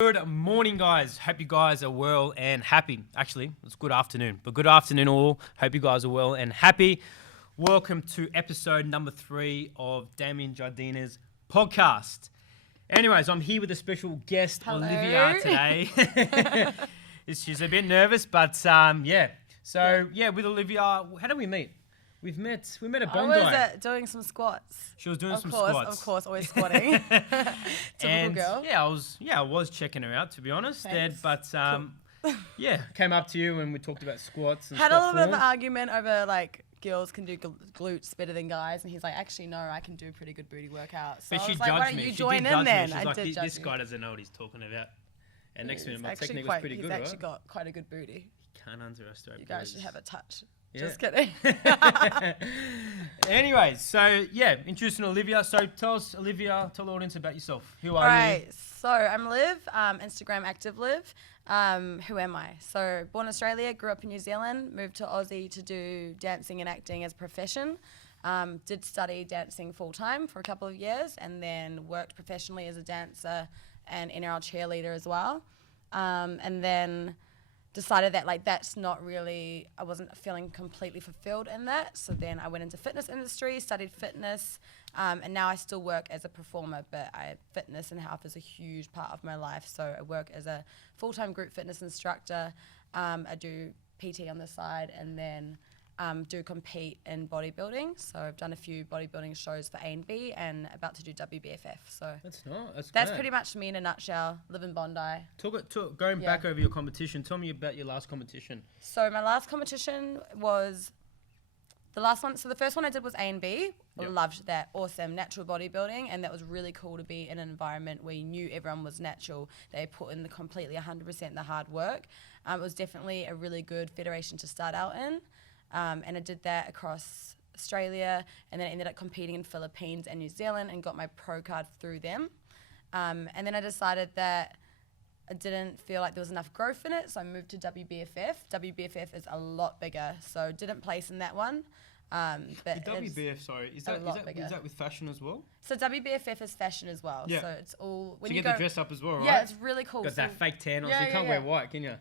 Good morning, guys. Hope you guys are well and happy. Actually, it's good afternoon, but good afternoon all. Hope you guys are well and happy. Welcome to episode number 3 of Damien Jardina's podcast. Anyways, I'm here with a special guest, Hello. Olivia, today. She's a bit nervous, but yeah. So, yeah, with Olivia, how did we meet? We met at Bondi. I was doing some squats. She was doing some squats. squats. Of course, always squatting. Typical and girl. I was checking her out, to be honest. Thanks. But yeah, came up to you and we talked about squats and Had a squat little bit of form. an argument over like girls can do glutes better than guys, and he's like, actually no, I can do pretty good booty workouts. So But I she was like, why judged don't me. you She join did in judge me. then? She's I like, did judge this you. guy doesn't know what he's talking about. And next minute, my Actually technique was pretty he's good, actually right? got quite a good booty. Can't underestimate. You guys should have a touch. Yeah. Just kidding. Anyways, so yeah, introducing Olivia. So tell us, Olivia, tell the audience about yourself. Who are All you? right, so I'm Liv, Instagram active Liv. Who am I? So born in Australia, grew up in New Zealand, moved to Aussie to do dancing and acting as a profession. Did study dancing full time for a couple of years, and then worked professionally as a dancer and NRL cheerleader as well. And then decided that like that's not really, I wasn't feeling completely fulfilled in that. So then I went into fitness industry, studied fitness, and now I still work as a performer, but fitness and health is a huge part of my life. So I work as a full-time group fitness instructor. I do PT on the side, and then do compete in bodybuilding. So I've done a few bodybuilding shows for A&B and about to do WBFF. So That's nice. that's great. pretty much me in a nutshell. Live in Bondi. Going back over your competition, tell me about your last competition. So my last competition was the last one. So the first one I did was A&B. Yep. Loved that. Awesome. Natural bodybuilding. And that was really cool to be in an environment where you knew everyone was natural. They put in the completely 100% the hard work. It was definitely a really good federation to start out in. And I did that across Australia, and then I ended up competing in Philippines and New Zealand and got my pro card through them. And then I decided that I didn't feel like there was enough growth in it, so I moved to WBFF. WBFF is a lot bigger, so didn't place in that one. But The WBF, sorry, is that with fashion as well? So WBFF is fashion as well. Yeah. So it's all when So you you get go, to dress up as well, right? Yeah, it's really cool. Got So that fake tan on, Yeah, so you yeah, can't yeah. wear white, can you?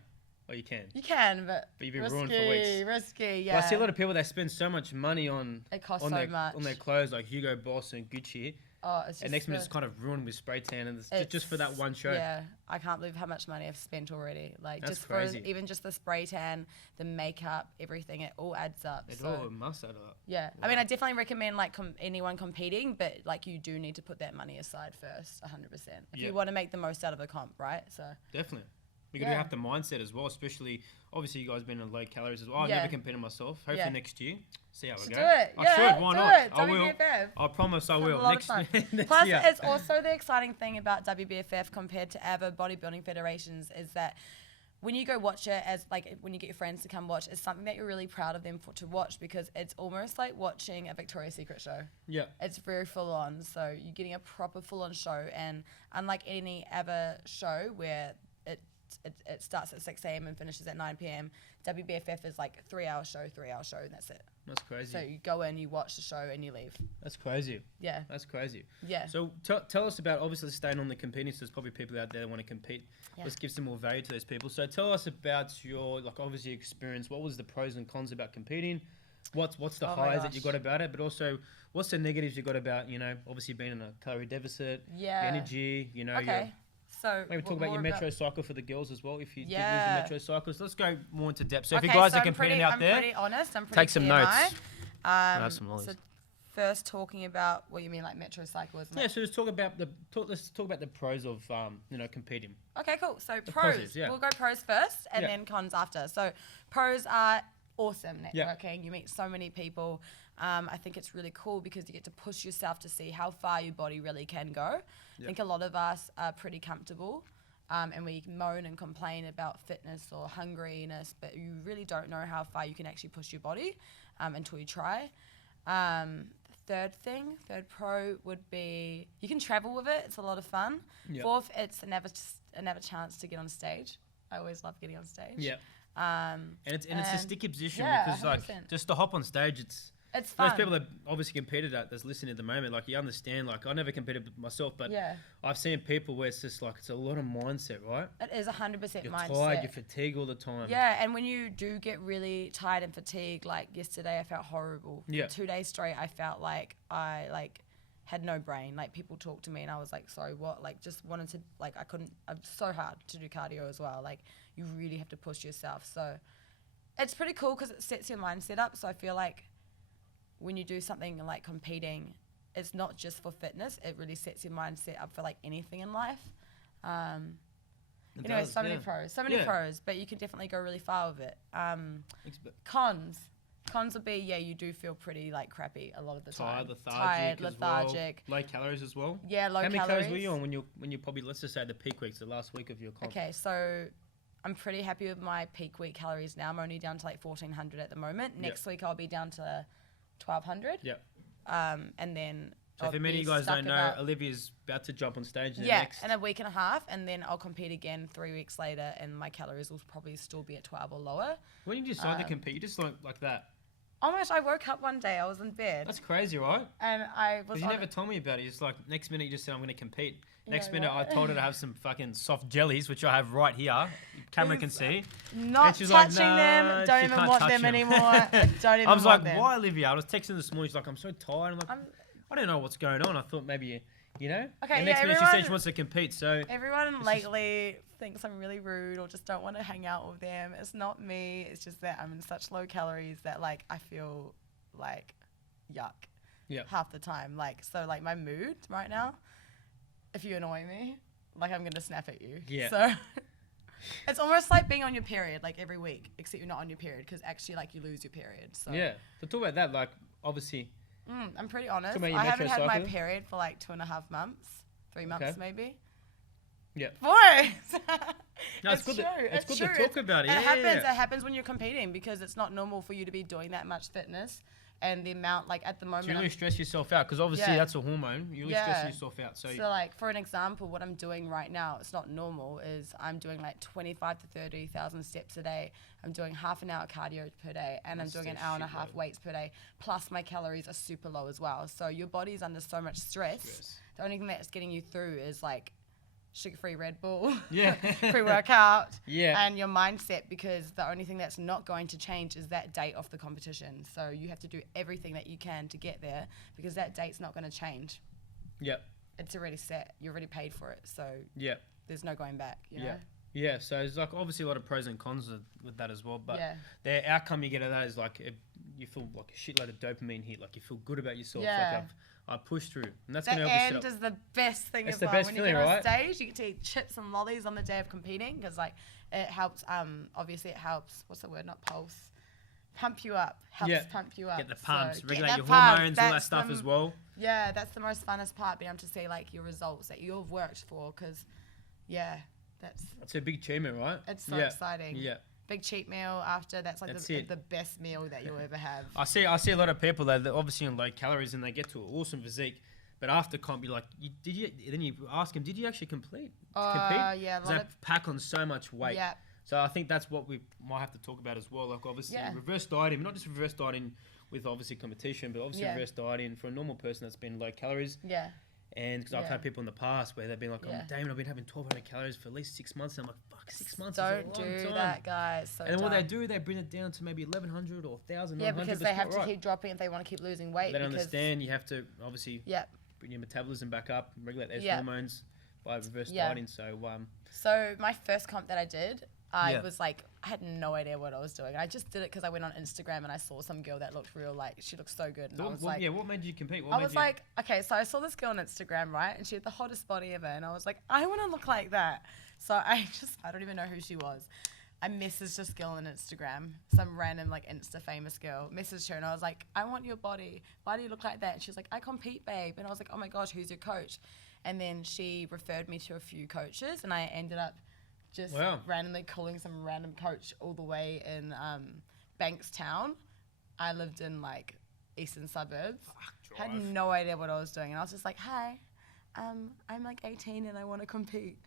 Oh, you can. you can, but But you've been risky, ruined for weeks. risky. Yeah. Well, I see a lot of people that spend so much money on It costs on so their much. on their clothes, like Hugo Boss and Gucci. Oh, it's just And next minute the- it's kind of ruined with spray tan, and just for that one show. Yeah, I can't believe how much money I've spent already. Like That's just crazy. for even just the spray tan, the makeup, everything, it all adds up. It So all must add up. yeah, I mean, I definitely recommend like anyone competing, but like you do need to put that money aside first, 100%, if Yeah. you want to make the most out of a comp, right? So Definitely. Because you have the mindset as well, especially, obviously you guys been in low calories as well. I've Yeah. never competed myself. Hopefully Yeah. next year, see how we So go. do it. I Yeah, should, why do not? it. I will. WBFF. I promise I It's will. a lot Next, of fun. next Plus, year. it's also the exciting thing about WBFF compared to other bodybuilding federations is that when you go watch it, as like when you get your friends to come watch, it's something that you're really proud of them to watch, because it's almost like watching a Victoria's Secret show. Yeah. It's very full on, so you're getting a proper full on show, and unlike any other show where it starts at 6 a.m. and finishes at 9 p.m. WBFF is like 3 hour show, and that's it. That's crazy. So you go in, you watch the show, and you leave. That's crazy. Yeah. That's crazy. Yeah. So tell us about, obviously staying on the competing, so there's probably people out there that want to compete. Yeah. Let's give some more value to those people. So tell us about your, like, obviously experience. What was the pros and cons about competing? What's the Oh my highs that you gosh. got about it? But also, what's the negatives you got about, obviously being in a calorie deficit, Yeah. energy, Okay. So Maybe talk about your metro cycle for the girls as well, if you did use Yeah. the metro cycles. Let's go more into depth. So if Okay, you guys so are I'm competing pretty, out I'm there, pretty honest. I'm pretty take some TMI. notes. Have some So knowledge. first talking about what you mean, like metro cycle, isn't Yeah, it? so let's talk about the pros of competing. Okay, cool. So The pros. positives, yeah. We'll go pros first, and Yeah. then cons after. So pros are awesome Yeah. networking. You meet so many people. I think it's really cool because you get to push yourself to see how far your body really can go. I think a lot of us are pretty comfortable. And we moan and complain about fitness or hungriness, but you really don't know how far you can actually push your body until you try. Third pro would be you can travel with it. It's a lot of fun. Yeah. Fourth, it's another chance to get on stage. I always love getting on stage. Yeah. And it's a sticky position yeah, because 100%. just to hop on stage, it's It's fun. Most people that obviously competed at that's listening at the moment, like you understand, like I never competed myself, but I've seen people where it's just like it's a lot of mindset, right? It is 100% You're mindset. tired, you're fatigued all the time. Yeah, and when you do get really tired and fatigued, like yesterday I felt horrible. Yeah. For 2 days straight I felt like I had no brain. Like people talked to me and I was like, sorry, what? Like just wanted to, like I couldn't, it's so hard to do cardio as well. Like you really have to push yourself. So it's pretty cool because it sets your mindset up. So I feel like when you do something like competing, it's not just for fitness. It really sets your mindset up for like anything in life. Anyway, so many pros, but you can definitely go really far with it. Cons would be, you do feel pretty like crappy a lot of the time. Tired, lethargic. Well. Low calories as well. Yeah, low calories. How many calories were you on when you probably, let's just say the peak weeks, the last week of your comp? Okay, so I'm pretty happy with my peak week calories now. I'm only down to like 1,400 at the moment. Next week I'll be down to 1,200. Yep. And then so for many of you guys don't know, Olivia's about to jump on stage in a week and a half, and then I'll compete again 3 weeks later, and my calories will probably still be at 12 or lower. When you decide to compete, you just like that. Oh my gosh, I woke up one day, I was in bed. That's crazy, right? And I was. Because you never told me about it. It's like next minute you just said I'm going to compete. Next minute I told her to have some fucking soft jellies, which I have right here. Camera can see. Not touching them. Don't even want them anymore. I don't even I was want like, them. why, Olivia? I was texting this morning. She's like, I'm so tired. I'm like, I don't know what's going on. I thought maybe you know. Okay, and next minute she said she wants to compete. So everyone lately thinks I'm really rude or just don't want to hang out with them. It's not me. It's just that I'm in such low calories that like I feel like yuck. Yeah. Half the time, like so, like my mood right now. If you annoy me, like I'm gonna snap at you. Yeah. So it's almost like being on your period, like every week, except you're not on your period because actually, like you lose your period. So yeah. So talk about that. Like obviously. I'm pretty honest. I haven't had my period for like 2.5 months, 3 months maybe. Yeah. 4. No, it's good. It's good to talk about it. It happens when you're competing because it's not normal for you to be doing that much fitness. And the amount, like at the moment, so you really stress yourself out because obviously that's a hormone. You really stress yourself out. So like for an example, what I'm doing right now, it's not normal. Is I'm doing like 25 to 30,000 steps a day. I'm doing half an hour cardio per day, and I'm doing an hour and a half weights per day. Plus my calories are super low as well. So your body's under so much stress. The only thing that's getting you through is like sugar-free Red Bull, pre-workout, and your mindset, because the only thing that's not going to change is that date of the competition. So you have to do everything that you can to get there because that date's not going to change. Yep. It's already set. You already paid for it. So there's no going back, you know? Yeah, so there's like obviously a lot of pros and cons with that as well, but the outcome you get of that is like you feel like a shitload of dopamine hit, like you feel good about yourself. Like I pushed through, and that's going to help you. The end is the best thing it's as well. The best when feeling, you get on right? stage, you get to eat chips and lollies on the day of competing because like it helps. Obviously it helps. What's the word? Not pulse. Pump you up. Helps pump you up. Get the pumps, so regulate your hormones, all that stuff as well. Yeah, that's the most funnest part, being able to see like your results that you've worked for, because that's a big achievement, right? It's so exciting. Yeah. Big cheat meal after, that's like the best meal that you'll ever have. I see a lot of people that are obviously on low calories and they get to an awesome physique, but after comp you're like, then you ask them, did you actually compete? Yeah, because they pack on so much weight. Yeah. So I think that's what we might have to talk about as well. Like obviously reverse dieting, not just reverse dieting with obviously competition, but obviously reverse dieting for a normal person that's been low calories. Yeah. And because I've had people in the past where they've been like, Damon, I've been having 1,200 calories for at least 6 months. And I'm like, fuck, 6 months Don't is a long do time. that, guys. So and then what they do, they bring it down to maybe 1,100 or 1,000. Yeah, because they have to keep dropping if they want to keep losing weight. They don't understand. You have to obviously bring your metabolism back up, regulate those hormones by reverse dieting. So my first comp that I did, I was like, I had no idea what I was doing. I just did it because I went on Instagram and I saw some girl that looked real, like, she looked so good. And I was like, what made you compete? Okay, so I saw this girl on Instagram, right? And she had the hottest body ever. And I was like, I want to look like that. So I don't even know who she was. I messaged this girl on Instagram, some random like Insta famous girl, messaged her and I was like, I want your body. Why do you look like that? And she was like, I compete, babe. And I was like, oh my gosh, who's your coach? And then she referred me to a few coaches and I ended up just randomly calling some random coach all the way in Bankstown. I lived in like eastern suburbs. Had no idea what I was doing. And I was just like, hi, I'm like 18 and I want to compete.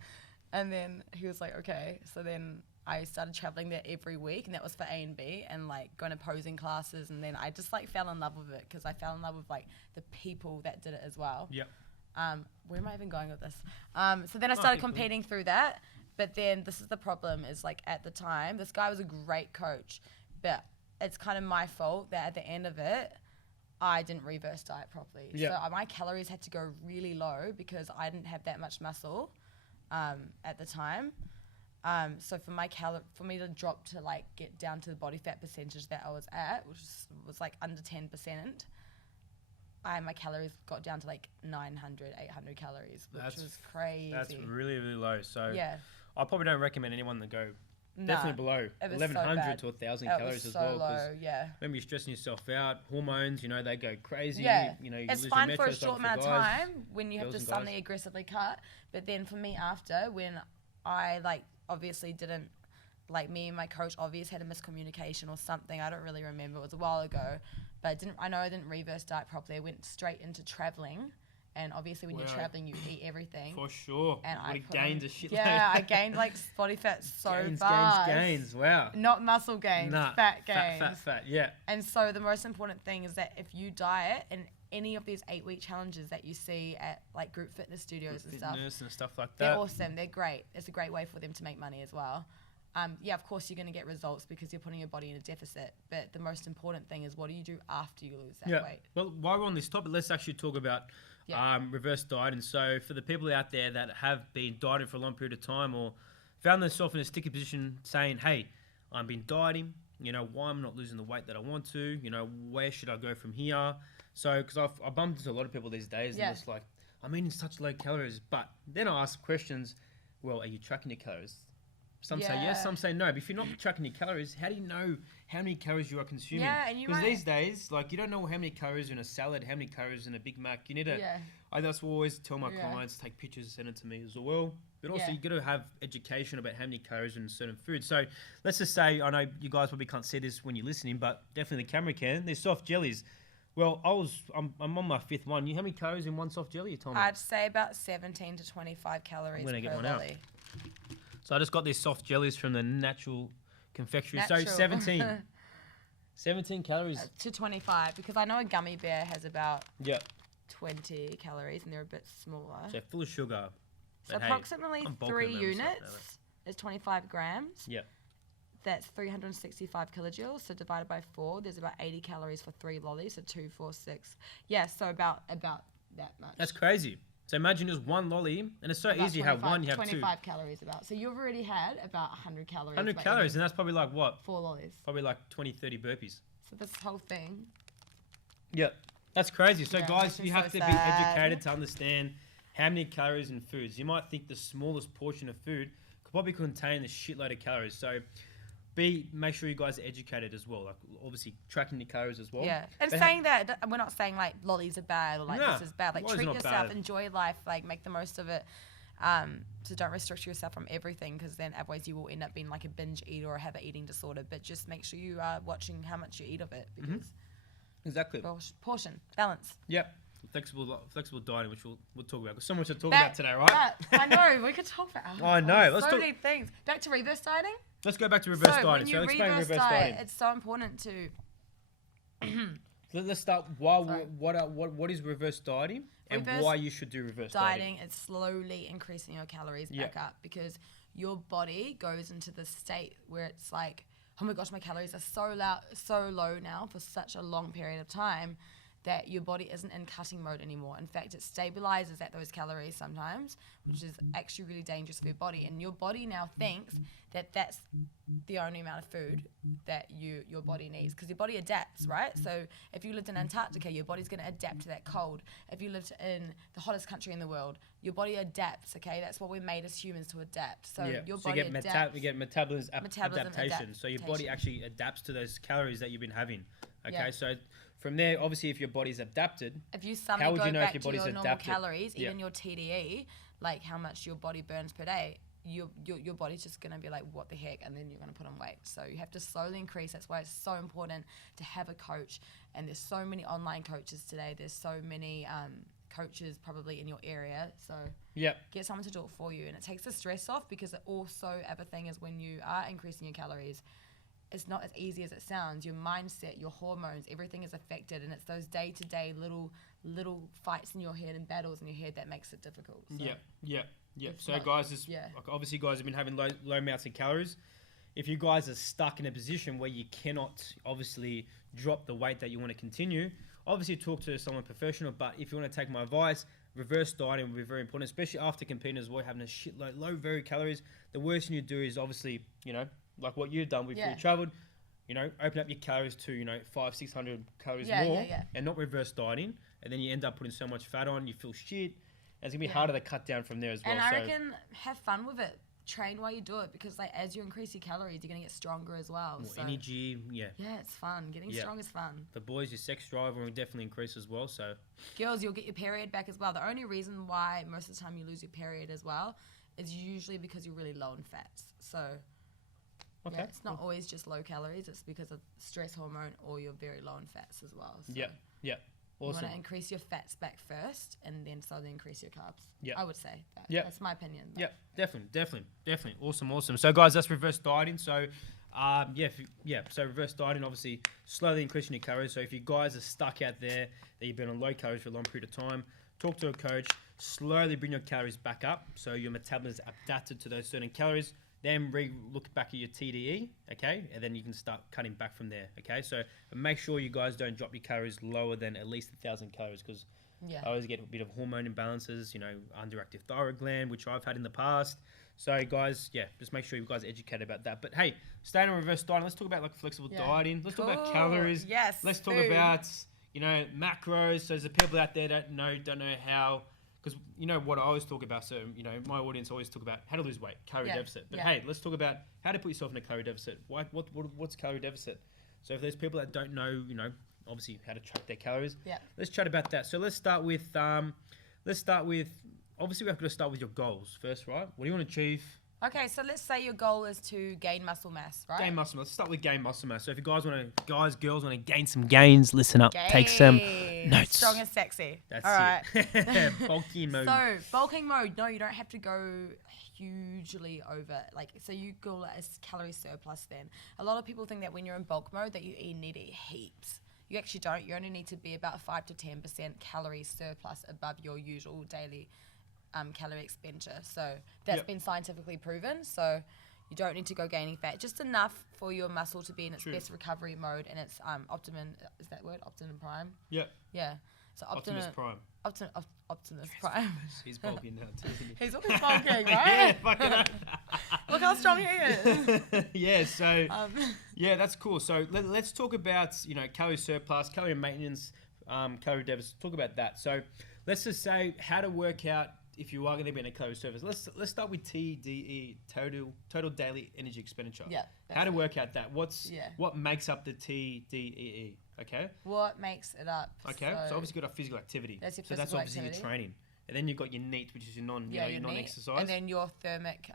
And then he was like, okay. So then I started traveling there every week, and that was for A and B, and like going to posing classes, and then I just like fell in love with it because I fell in love with like the people that did it as well. Yep. Where am I even going with this? So then I started competing through that, but then this is the problem is like at the time, this guy was a great coach, but it's kind of my fault that at the end of it, I didn't reverse diet properly. Yep. So my calories had to go really low because I didn't have that much muscle at the time. So for me to drop to like get down to the body fat percentage that I was at, which was like under 10%, my calories got down to like 900, 800 calories, which was crazy. That's really, really low. So yeah, I probably don't recommend anyone to go definitely below 1,100 to 1,000 calories as well. Low, yeah. Remember, you're stressing yourself out. Hormones, they go crazy. Yeah. You it's lose fine your for a metros, short like amount of for guys, time when you have to girls and suddenly guys. aggressively cut. But then for me after, when I like obviously didn't, like me and my coach obviously had a miscommunication or something. I don't really remember. It was a while ago. But I know I didn't reverse diet properly. I went straight into traveling. And obviously when you're traveling, you eat everything. For sure. And I gained a shitload. Yeah, I gained like body fat so fast. Gains. Wow. Not muscle gains, Nah, fat gains. Fat, yeah. And so the most important thing is that if you diet and any of these 8-week challenges that you see at like group fitness studios and stuff like that. They're awesome. They're great. It's a great way for them to make money as well. Yeah, of course you're going to get results because you're putting your body in a deficit. But the most important thing is what do you do after you lose that weight? Well, while we're on this topic, let's actually talk about reverse dieting. So for the people out there that have been dieting for a long period of time or found themselves in a sticky position saying, hey, I've been dieting, why I'm not losing the weight that I want to, where should I go from here? So, because I've bumped into a lot of people these days and it's like, I'm eating such low calories, but then I ask questions, well, are you tracking your calories? Some say yes, some say no. But if you're not tracking your calories, how do you know how many calories you are consuming? Yeah, and because these days, like, you don't know how many calories are in a salad, how many calories in a Big Mac. You need to. I just always tell my clients, take pictures and send it to me as well. But also, you got to have education about how many calories are in certain foods. So let's just say, I know you guys probably can't see this when you're listening, but definitely the camera can. They're soft jellies. Well, I'm on my 5th one. How many calories in one soft jelly, you told me? I'd say about 17 to 25 calories per lolly. So I just got these soft jellies from the natural confectionery. So 17. 17 calories. To 25, because I know a gummy bear has about 20 calories and they're a bit smaller. So full of sugar. So approximately 3 units is 25 grams. Yep. That's 365 kilojoules. So divided by 4, there's about 80 calories for 3 lollies. So 2, 4, 6. Yeah, so about that much. That's crazy. So imagine just one lolly, and it's so about easy. You have one, you have 25 2. calories about. So you've already had about 100 calories. 100 calories, and that's probably like what? 4 lollies. Probably like 20, 30 burpees. So this whole thing. Yeah, that's crazy. So guys, you have to be sad. educated to understand how many calories in foods. You might think the smallest portion of food could probably contain a shitload of calories. So make sure you guys are educated as well. Like obviously tracking your calories as well. Yeah, and But saying that we're not saying like lollies are bad or like Nah, this is bad. Like lollies treat not yourself, bad. enjoy life, like make the most of it. So don't restrict yourself from everything because then otherwise you will end up being like a binge eater or have an eating disorder. But just make sure you are watching how much you eat of it because Exactly. portion balance. Yep. Flexible dieting, which we'll talk about. Because so much to talk about today, right? I know we could talk for hours. I know. Let's so many things. Back to reverse dieting. Let's go back to reverse So dieting. when you So explain reverse reverse diet, dieting. it's so important to. Let's start. Sorry. What is reverse dieting and Reverse why you should do reverse dieting? Dieting is slowly increasing your calories Yeah. back up because your body goes into the state where it's like, oh my gosh, my calories are so low now for such a long period of time that your body isn't in cutting mode anymore. In fact, it stabilizes at those calories sometimes, which is actually really dangerous for your body. And your body now thinks that that's the only amount of food that your body needs because your body adapts, right? So if you lived in Antarctica, your body's going to adapt to that cold. If you lived in the hottest country in the world, your body adapts, okay? That's what we're made as humans to adapt. So your body adapts. You get metabolism adaptation. So your body actually adapts to those calories that you've been having. Okay, Yeah. so from there, obviously, if your body's adapted, If you suddenly how would go you know back if your to body's your normal adapted? calories, Yeah. even your TDE, like how much your body burns per day, your body's just going to be like, what the heck? And then you're going to put on weight. So you have to slowly increase. That's why it's so important to have a coach. And there's so many online coaches today. There's so many coaches probably in your area. So Yep. get someone to do it for you, and it takes the stress off, because the also other thing is when you are increasing your calories, it's not as easy as it sounds. Your mindset, your hormones, everything is affected, and it's those day-to-day little fights in your head and battles in your head that makes it difficult. So Yep. So not- guys, yeah. like obviously you guys have been having low amounts of calories. If you guys are stuck in a position where you cannot obviously drop the weight that you want to continue, obviously talk to someone professional. But if you want to take my advice, reverse dieting will be very important, especially after competing as well, having a shitload low very calories. The worst thing you do is obviously, like what you've done before you traveled, open up your calories to 500-600 calories more, and not reverse dieting, and then you end up putting so much fat on, you feel shit, and it's gonna be harder to cut down from there as well. And I reckon have fun with it. Train while you do it, because like as you increase your calories, you're gonna get stronger as well. More energy, Yeah, it's fun. Getting strong is fun. For boys, your sex drive will definitely increase as well. So girls, you'll get your period back as well. The only reason why most of the time you lose your period as well is usually because you're really low in fats. So it's not always just low calories. It's because of stress hormone, or you're very low in fats as well. So yeah. Awesome. You want to increase your fats back first, and then slowly increase your carbs. Yeah. I would say that. Yeah. That's my opinion. Yeah, definitely. Awesome. So guys, that's reverse dieting. So so reverse dieting, obviously slowly increasing your calories. So if you guys are stuck out there, that you've been on low calories for a long period of time, talk to a coach, slowly bring your calories back up so your metabolism is adapted to those certain calories. Then look back at your TDE, okay? And then you can start cutting back from there, okay? So make sure you guys don't drop your calories lower than at least 1,000 calories, because I always get a bit of hormone imbalances, underactive thyroid gland, which I've had in the past. So guys, just make sure you guys are educated about that. But hey, staying on reverse dieting, let's talk about like flexible dieting. Let's talk about calories. Yes. Let's talk about, macros. So there's the people out there that don't know how. Because what I always talk about, so my audience always talk about how to lose weight, calorie deficit. But hey, let's talk about how to put yourself in a calorie deficit. What's calorie deficit? So if there's people that don't know, obviously how to track their calories, let's chat about that. So let's start with obviously we have to start with your goals first, right? What do you want to achieve? Okay, so let's say your goal is to gain muscle mass, right? Gain muscle mass. Let's start with gain muscle mass. So if you girls want to gain some gains, listen up. Take some notes. Strong and sexy. That's all right. it. Bulking mode. So bulking mode. No, you don't have to go hugely over. So you go as calorie surplus. Then a lot of people think that when you're in bulk mode that you need to eat heaps. You actually don't. You only need to be about 5 to 10% calorie surplus above your usual daily calorie expenditure. So that's been scientifically proven. So you don't need to go gaining fat, just enough for your muscle to be in its best recovery mode, and it's optimum. Is that word optimum prime? Yeah. Yeah. So Optimus Prime. Optimus Prime. He's bulking now too. He's always bulking, right? Yeah, fucking up. Look how strong he is. Yeah. So that's cool. So let's talk about calorie surplus, calorie maintenance, calorie deficit. Talk about that. So let's just say how to work out if you are going to be in a calorie surplus. Let's start with TDE, total daily energy expenditure. Yeah. How to work out that? What makes up the TDEE? Okay. What makes it up? Okay. So obviously you've got a physical activity. That's your so that's obviously your training. And then you've got your NEAT, which is your non-exercise. And then your thermic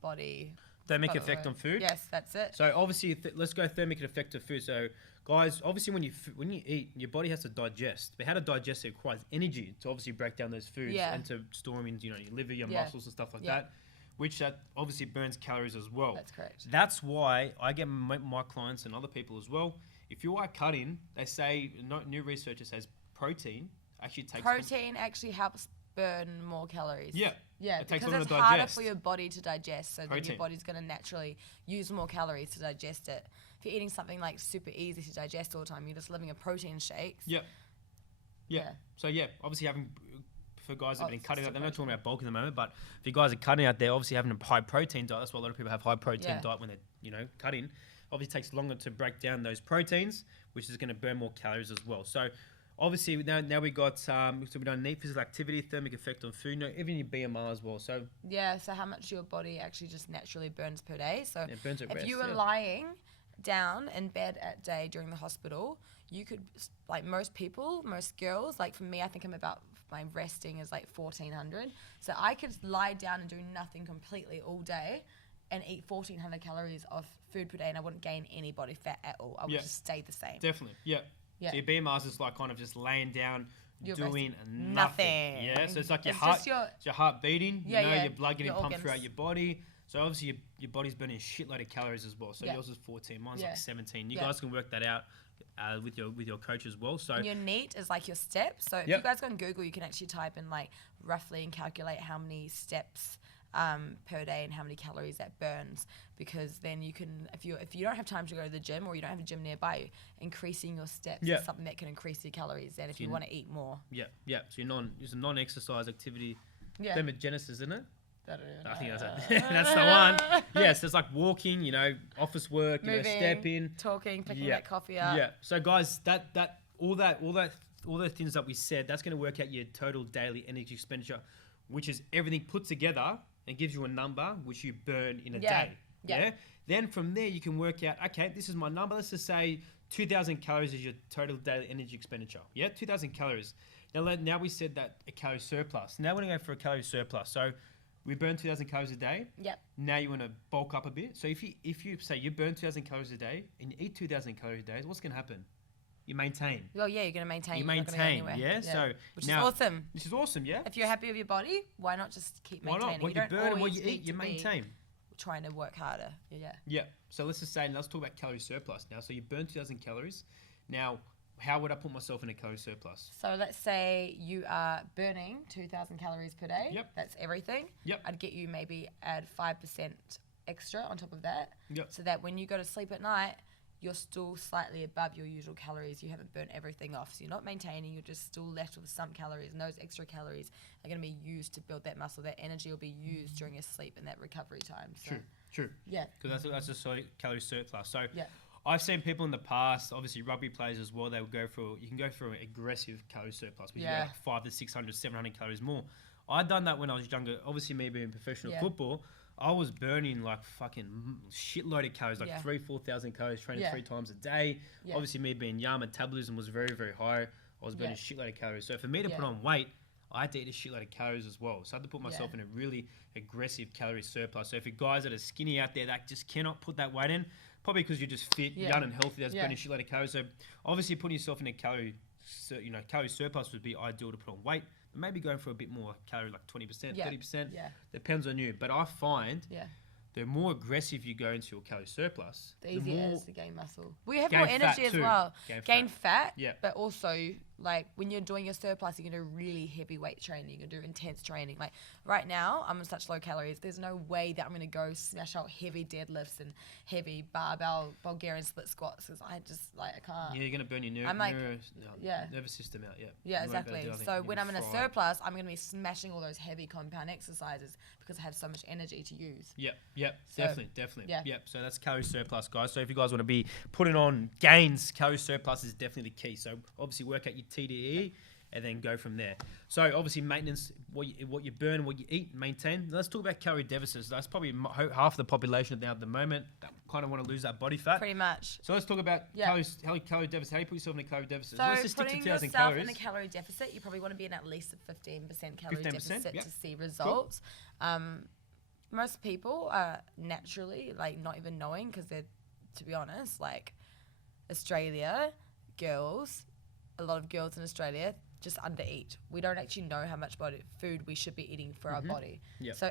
body. Thermic effect on food. Yes, that's it. So obviously, let's go thermic effect of food. So guys, obviously when you eat, your body has to digest. But how to digest it requires energy to obviously break down those foods and to store them in your liver, your muscles and stuff like that, which that obviously burns calories as well. That's correct. That's why I get my clients and other people as well. If you are cutting, they say new research says protein actually actually helps burn more calories. Yeah. Yeah, it takes because longer it's to harder digest. for your body to digest, so then your body's going to naturally use more calories to digest it. If you're eating something like super easy to digest all the time, you're just living a protein shakes. Yeah. So obviously for guys that have been cutting out, they're not talking about bulk at the moment, but if you guys are cutting out, they're obviously having a high protein diet. That's why a lot of people have high protein diet when they're cutting. Obviously it takes longer to break down those proteins, which is going to burn more calories as well. So obviously now we got so we done NEAT, physical activity, thermic effect on food, even your BMR as well. So so how much your body actually just naturally burns per day. So it burns at if rest, you were lying down in bed at day during the hospital, you could, like most people, most girls, like for me, I think my resting is like 1400. So I could lie down and do nothing completely all day and eat 1400 calories of food per day, and I wouldn't gain any body fat at all. I would just stay the same. Definitely, So your BMR is like kind of just laying down, You're doing resting. nothing. Yeah, so it's like your It's heart, just your- it's your heart beating. Yeah, you know, yeah, your blood getting your pumped throughout organs. your body. So obviously your body's burning a shitload of calories as well. So Yeah. yours is 14, mine's Yeah. like 17. You Yeah. guys can work that out with your coach as well. So And your NEAT is like your steps. So if Yep. you guys go on Google, you can actually type in like roughly and calculate how many steps per day and how many calories that burns. Because then you can, if you don't have time to go to the gym or you don't have a gym nearby, increasing your steps Yeah. is something that can increase your calories. And if you you n- want to eat more, yeah. So it's a non-exercise activity. yeah. Thermogenesis, isn't it? I think that's Uh, it. That's the one. Yes, it's like walking, office work, Moving, step in. talking, picking Yeah. that coffee up. Yeah. So guys, all the things that we said, that's going to work out your total daily energy expenditure, which is everything put together and gives you a number which you burn in a Yeah. day. Yeah. Then from there you can work out, okay, this is my number. Let's just say 2,000 calories is your total daily energy expenditure. Yeah, 2,000 calories. Now we said that a calorie surplus. Now we're going to go for a calorie surplus. So we burn 2,000 calories a day. Yep. Now you want to bulk up a bit. So if you say you burn 2,000 calories a day and you eat 2,000 calories a day, what's going to happen? You maintain. Well, yeah, you're going to maintain. You You're not gonna go maintain, anywhere. yeah? So which now- is awesome. This is awesome, yeah? If you're happy with your body, why not just keep Why maintaining? not? What you don't burn and what always you need eat, you to be maintain. Trying to work harder. Yeah. Yeah. So let's just say, let's talk about calorie surplus now. So you burn 2,000 calories. Now, how would I put myself in a calorie surplus? So let's say you are burning 2,000 calories per day. Yep. That's everything. Yep. I'd get you maybe add 5% extra on top of that. Yep. So that when you go to sleep at night, you're still slightly above your usual calories. You haven't burnt everything off. So you're not maintaining, you're just still left with some calories. And those extra calories are going to be used to build that muscle. That energy will be used during your sleep and that recovery time. So, True. yeah. Because that's a calorie surplus. So Yeah. I've seen people in the past, obviously rugby players as well, you can go for an aggressive calorie surplus, which Yeah. is like 500 to 600, 700 calories more. I'd done that when I was younger. Obviously, me being professional Yeah. football, I was burning like fucking shitload of calories, like Yeah. 4,000 calories, training Yeah. 3 times a day. Yeah. Obviously, me being young, metabolism was very, very high. I was burning Yeah. a shitload of calories. So for me to Yeah. put on weight, I had to eat a shitload of calories as well. So I had to put myself Yeah. in a really aggressive calorie surplus. So if you guys that are skinny out there that just cannot put that weight in, probably because you're just fit, Yeah. young and healthy, that's Yeah. burning a shitload of calories. So obviously putting yourself in a calorie surplus would be ideal to put on weight. But maybe going for a bit more calorie, like 20%, Yeah. 30%. Yeah. Depends on you. But I find Yeah. the more aggressive you go into your calorie surplus, The easier it more is to gain muscle. We have Gain more fat energy as too. well. Gain Gain fat, Yeah. but also like when you're doing your surplus, you're gonna do really heavy weight training. You're gonna do intense training. Like right now, I'm on such low calories. There's no way that I'm gonna go smash out heavy deadlifts and heavy barbell Bulgarian split squats because I just I can't. yeah, you're going to burn your I'm like- yeah. nervous system out. Yeah. Yeah, You won't be able to exactly. do nothing. So You'll when be I'm in a fried. surplus, I'm gonna be smashing all those heavy compound exercises because I have so much energy to use. Yep, So, definitely. yeah. Yep. So that's calorie surplus, guys. So if you guys want to be putting on gains, calorie surplus is definitely the key. So obviously work out your TDE and then go from there. So obviously maintenance, what you burn, what you eat, maintain. Let's talk about calorie deficits. That's probably half the population now at the moment that kind of want to lose that body fat. Pretty much. So let's talk about Yeah. calorie deficit. How do you put yourself in a calorie deficit? So Let's just stick to putting 2,000 yourself calories. in a calorie deficit, you probably want to be in at least a 15% calorie 15%, deficit yep. to see results. Most people are naturally like not even knowing because they're, to be honest, like Australia girls, a lot of girls in Australia just undereat. We don't actually know how much food we should be eating for our body. Yep. So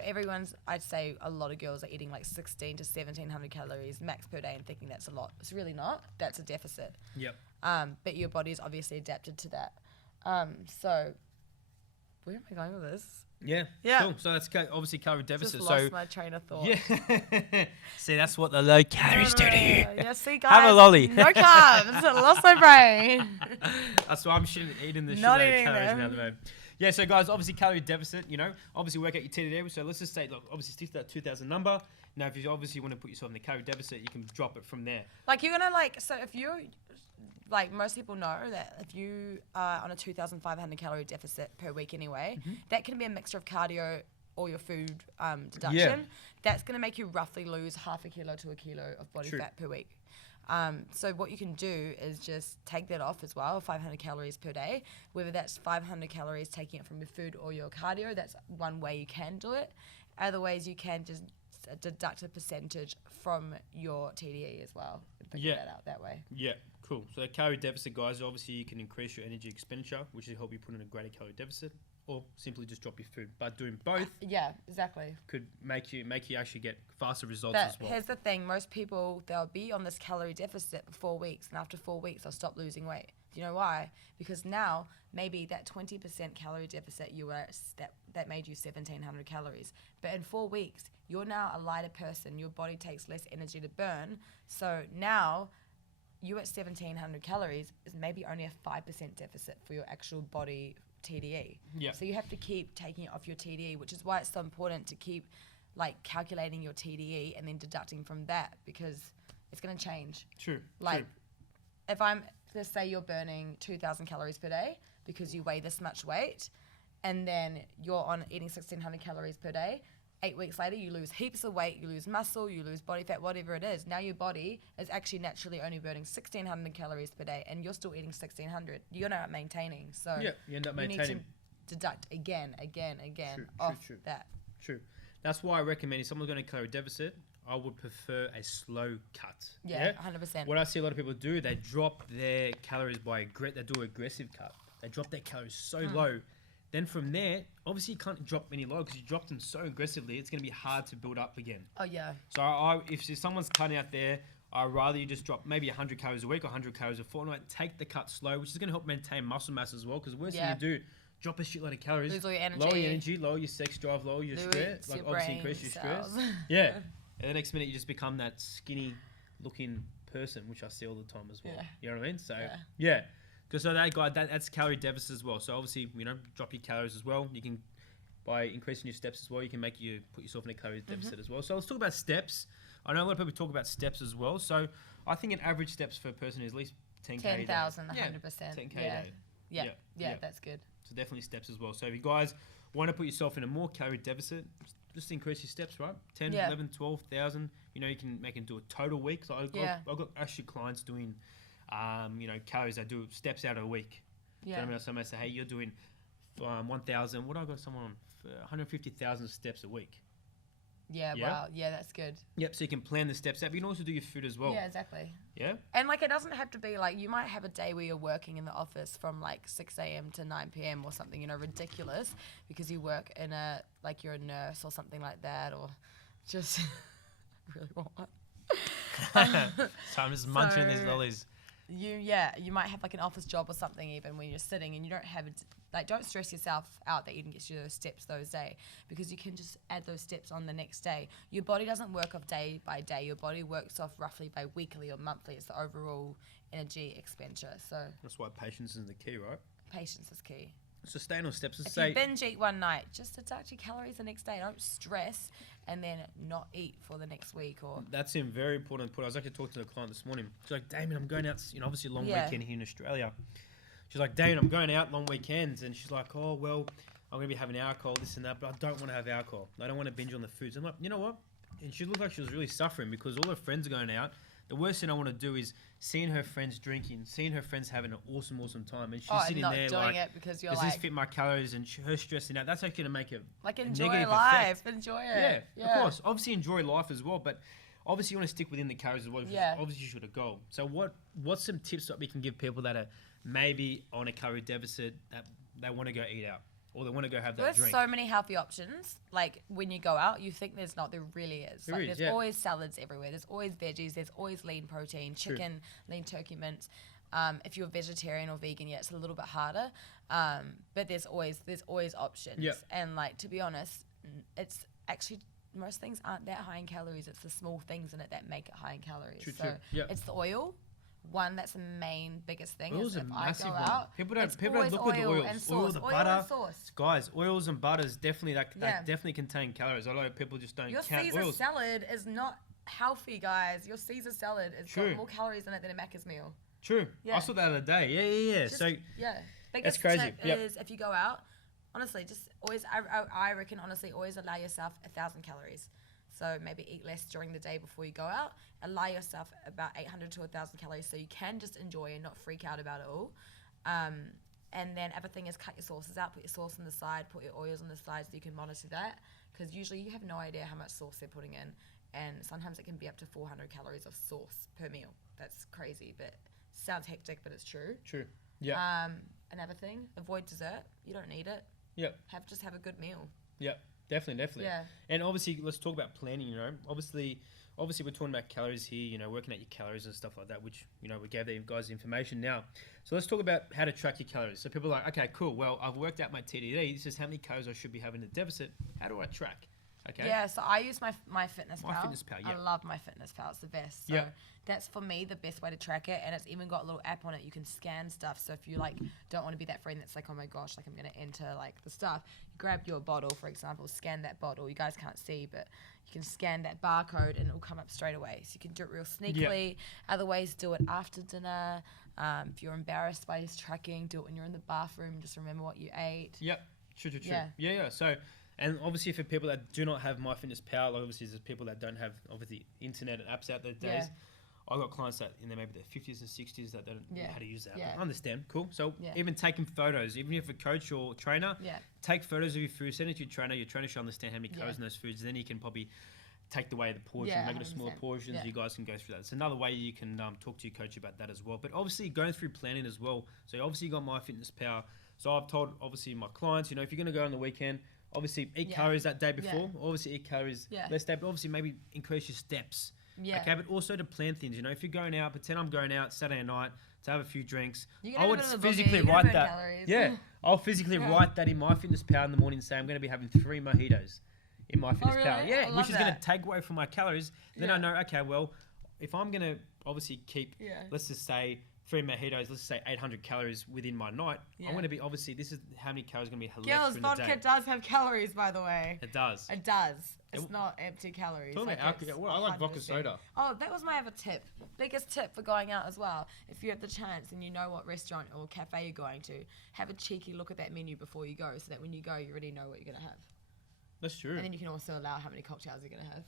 I'd say a lot of girls are eating like 16 to 1700 calories max per day and thinking that's a lot. It's really not. That's a deficit. Yep. But your body is obviously adapted to that. So where am I going with this? Yeah. Yeah. Cool. So that's obviously calorie deficit. Just So lost my train of thought. yeah. See, that's what the low calories do to you. Yeah, see, guys. Have a lolly. No carbs. I lost my brain. That's why I'm eating the Not shitload eating of calories them. now at the moment. Yeah, so guys, obviously calorie deficit, obviously work out your TDD. So let's just say, look, obviously stick to that 2,000 number. Now, if you obviously want to put yourself in the calorie deficit, you can drop it from there. Like you're gonna so if you like most people know that if you are on a 2,500 calorie deficit per week anyway, that can be a mixture of cardio or your food deduction. Yeah. That's gonna make you roughly lose half a kilo to a kilo of body True. fat per week. So what you can do is just take that off as well, 500 calories per day. Whether that's 500 calories taking it from your food or your cardio, that's one way you can do it. Other ways you can just deduct a percentage from your TDE as well. And figure that out that way. Yeah, cool. So calorie deficit, guys, obviously you can increase your energy expenditure, which will help you put in a greater calorie deficit, or simply just drop your food. But doing both, yeah, exactly, could make you actually get faster results but as well. Here's the thing: most people, they'll be on this calorie deficit for 4 weeks, and after 4 weeks, they'll stop losing weight. Do you know why? Because now maybe that 20% calorie deficit you were that made you 1,700 calories, but in 4 weeks, you're now a lighter person. Your body takes less energy to burn, so now you at 1,700 calories is maybe only a 5% deficit for your actual body TDE. Yeah. So you have to keep taking it off your TDE, which is why it's so important to keep like calculating your TDE and then deducting from that, because it's going to change. True. Like true. if let's say you're burning 2,000 calories per day because you weigh this much weight, and then you're on eating 1,600 calories per day. 8 weeks later, you lose heaps of weight, you lose muscle, you lose body fat, whatever it is. Now your body is actually naturally only burning 1,600 calories per day, and you're still eating 1,600. You're not maintaining. So Yeah, you end up you maintaining. need to deduct again True, off true. that. True. That's why I recommend if someone's going to calorie deficit, I would prefer a slow cut. Yeah, 100%. What I see a lot of people do, they drop their calories they do aggressive cut. They drop their calories so low. Then from there, obviously you can't drop any lower because you drop them so aggressively, it's going to be hard to build up again. Oh, yeah. So if someone's cutting out there, I'd rather you just drop maybe 100 calories a week or 100 calories a fortnight. Take the cut slow, which is going to help maintain muscle mass as well, because the worst thing you do, drop a shitload of calories. Lose all your energy. Lower your energy, lower your sex drive, lower your stress. Like your obviously brain increase your cells. stress. Yeah. And the next minute you just become that skinny looking person, which I see all the time as well. Yeah. You know what I mean? So Yeah. Because that's calorie deficit as well. So obviously, drop your calories as well. You can, by increasing your steps as well, you can put yourself in a calorie deficit as well. So let's talk about steps. I know a lot of people talk about steps as well. So I think an average steps for a person is at least 10K 10,000, a day. 100%. 10K a day. Yeah, that's good. So definitely steps as well. So if you guys want to put yourself in a more calorie deficit, just increase your steps, right? 10, 11, 12,000. You can do a total week. So I've got actually clients doing, calories. I do steps out of a week. Yeah. So somebody say, hey, you're doing 1,000. What I got someone on 150,000 steps a week. Yeah, wow. Yeah, that's good. Yep. So you can plan the steps out, but you can also do your food as well. Yeah, exactly. Yeah. And like, it doesn't have to be like, you might have a day where you're working in the office from like 6 a.m. to 9 p.m. or something, ridiculous, because you work in you're a nurse or something like that, or just really want one. So I'm just munching these lollies. You might have like an office job or something even when you're sitting, and you don't have don't stress yourself out that you didn't get you those steps those days, because you can just add those steps on the next day. Your body doesn't work off day by day. Your body works off roughly by weekly or monthly. It's the overall energy expenditure. So that's why patience is the key, right? Patience is key. So staying on steps. If you binge eat one night, just deduct your calories the next day. Don't stress and then not eat for the next week. Or that's a very important point. I was actually talking to a client this morning. She's like, Damien, I'm going out, obviously a long weekend here in Australia. She's like, Damien, I'm going out long weekends. And she's like, oh, well, I'm going to be having alcohol, this and that, but I don't want to have alcohol. I don't want to binge on the foods. I'm like, you know what? And she looked like she was really suffering because all her friends are going out. The worst thing I want to do is seeing her friends drinking, seeing her friends having an awesome time, and she's sitting not there doing like, it because you're does like, this fit my calories? And her stressing out. That's actually going to make a enjoy negative life, effect. enjoy it. Yeah, of course. Obviously enjoy life as well, but obviously you want to stick within the calories as well. Obviously you should have goal. So what's some tips that we can give people that are maybe on a calorie deficit that they want to go eat out? Or they want to go have that drink. There's so many healthy options. Like when you go out, you think there's not. There really is. There's always salads everywhere. There's always veggies. There's always lean protein, chicken, lean turkey mince. If you're vegetarian or vegan, it's a little bit harder. But there's always options. Yeah. And to be honest, it's actually most things aren't that high in calories. It's the small things in it that make it high in calories. True. It's the oil. That's the main biggest thing. Oil's a massive one. Out, people don't look at the oils. And sauce. The oil butter. And sauce. Guys, oils and butters definitely definitely contain calories. A lot of people just don't Your count Caesar oils. salad is not healthy, guys. Your Caesar salad has got more calories in it than a Macca's meal. True. Yeah. I saw that the other day. Yeah. Biggest crazy. tip is if you go out, honestly, just always. I reckon honestly, always allow yourself 1,000 calories. So maybe eat less during the day before you go out. Allow yourself about 800 to 1,000 calories so you can just enjoy and not freak out about it all. And then other thing is cut your sauces out. Put your sauce on the side. Put your oils on the side so you can monitor that. because usually you have no idea how much sauce they're putting in, and sometimes it can be up to 400 calories of sauce per meal. That's crazy, but sounds hectic, but it's true. True. Yeah. Another thing, avoid dessert. You don't need it. Yep. Just have a good meal. Yep. Definitely. Yeah. And obviously, let's talk about planning. You know, obviously, we're talking about calories here. You know, working out your calories and stuff like that. Which we gave the guys the information now. So let's talk about how to track your calories. So people are like, okay, cool. Well, I've worked out my TDD. This is how many calories I should be having in the deficit. How do I track? Okay. Yeah, so I use my Fitness Pal. MyFitnessPal, yeah. I love my Fitness Pal. It's the best. So that's for me the best way to track it, and it's even got a little app on it. You can scan stuff. So if you don't want to be that friend that's like, oh my gosh, like I'm gonna enter the stuff. You grab your bottle, for example, scan that bottle. You guys can't see, but you can scan that barcode and it'll come up straight away. So you can do it real sneakily. Other ways, do it after dinner. If you're embarrassed by this tracking, do it when you're in the bathroom. Just remember what you ate. Yep. True. Yeah. So. And obviously, for people that do not have MyFitnessPal, obviously there's people that don't have obviously internet and apps out those days. I got clients that in their maybe their 50s and 60s that don't know how to use that. I understand. Cool. So even taking photos, even if a coach or trainer, take photos of your food, send it to your trainer. Your trainer should understand how many calories in those foods. Then you can probably take away the portion, make it a smaller portions. You guys can go through that. It's another way you can talk to your coach about that as well. But obviously going through planning as well. So obviously you got MyFitnessPal. So I've told obviously my clients, if you're going to go on the weekend, obviously eat calories that day before. Obviously eat calories less day, but obviously maybe increase your steps. Okay, but also to plan things. If you're going out, pretend I'm going out Saturday night to have a few drinks. I would physically write that. Calories. I'll physically write that in MyFitnessPal in the morning. Say I'm going to be having 3 mojitos in MyFitnessPal. Really? Yeah, which is going to take away from my calories. Then I know, okay, well, if I'm going to obviously keep, let's just say 3 mojitos, let's say 800 calories within my night. I'm going to be, obviously, this is how many calories going to be left Girls, in the day. vodka does have calories, by the way. It does. It does. It's not empty calories. Talking about alcohol, well, I like vodka 100%. soda. Oh, that was my other tip. Biggest tip for going out as well. If you have the chance and you know what restaurant or cafe you're going to, have a cheeky look at that menu before you go, so that when you go, you already know what you're going to have. That's true. And then you can also allow how many cocktails you're going to have.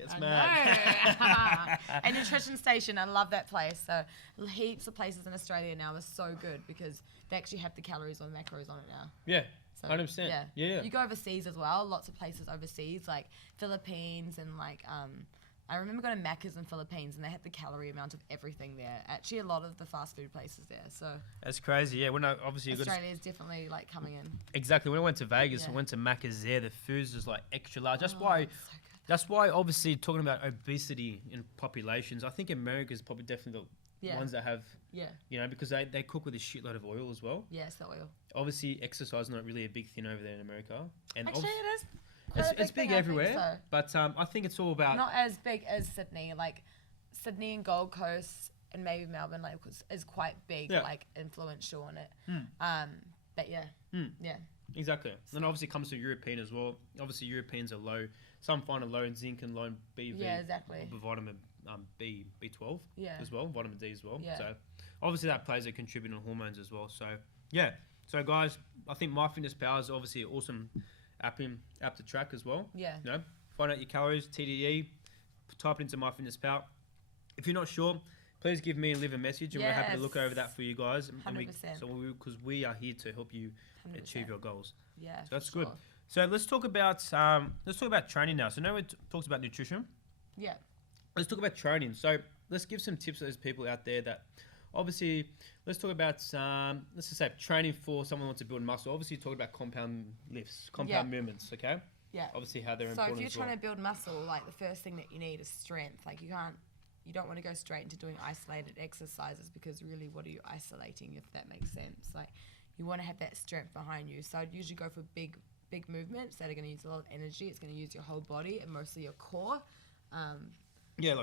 It's mad. And Nutrition Station, I love that place. So heaps of places in Australia now are so good because they actually have the calories or macros on it now. Yeah, So, 100%. Yeah. You go overseas as well. Lots of places overseas, like Philippines and I remember going to Macca's in Philippines and they had the calorie amount of everything there. Actually, a lot of the fast food places there. So that's crazy. Yeah, obviously Australia is definitely coming in. Exactly. When I went to Vegas, I went to Macca's there. The food's just extra large. That's why obviously talking about obesity in populations, I think America's probably definitely the ones that have, because they cook with a shitload of oil as well. Yeah, it's the oil. Obviously, exercise is not really a big thing over there in America. And actually, it is. It's big everywhere, but I think it's all about... Not as big as Sydney. Sydney and Gold Coast and maybe Melbourne is quite big, influential in it. But yeah. Exactly. And obviously it comes to European as well. Obviously Europeans are low. Some find it low in zinc and low in B, vitamin B12 as well, vitamin D as well. Yeah. So obviously that plays a contributing hormones as well. So yeah. So guys, I think MyFitnessPal is obviously an awesome app to track as well. Yeah. Find out your calories, TDE, type it into MyFitnessPal. If you're not sure, please give me and Liv a message, and we're happy to look over that for you guys. 100%. Because we are here to help you 100%. achieve your goals. Yeah. So that's good. So let's talk about training now. So now we talked about nutrition. Yeah. Let's talk about training. So let's give some tips to those people out there that obviously, let's talk about let's just say training for someone who wants to build muscle. Obviously, you talk about compound lifts, compound movements. Okay. Yeah. Obviously, how they're important. So if you're trying to build muscle, the first thing that you need is strength. You don't want to go straight into doing isolated exercises because really, what are you isolating, if that makes sense? You want to have that strength behind you. So I'd usually go for big movements that are going to use a lot of energy. It's going to use your whole body and mostly your core.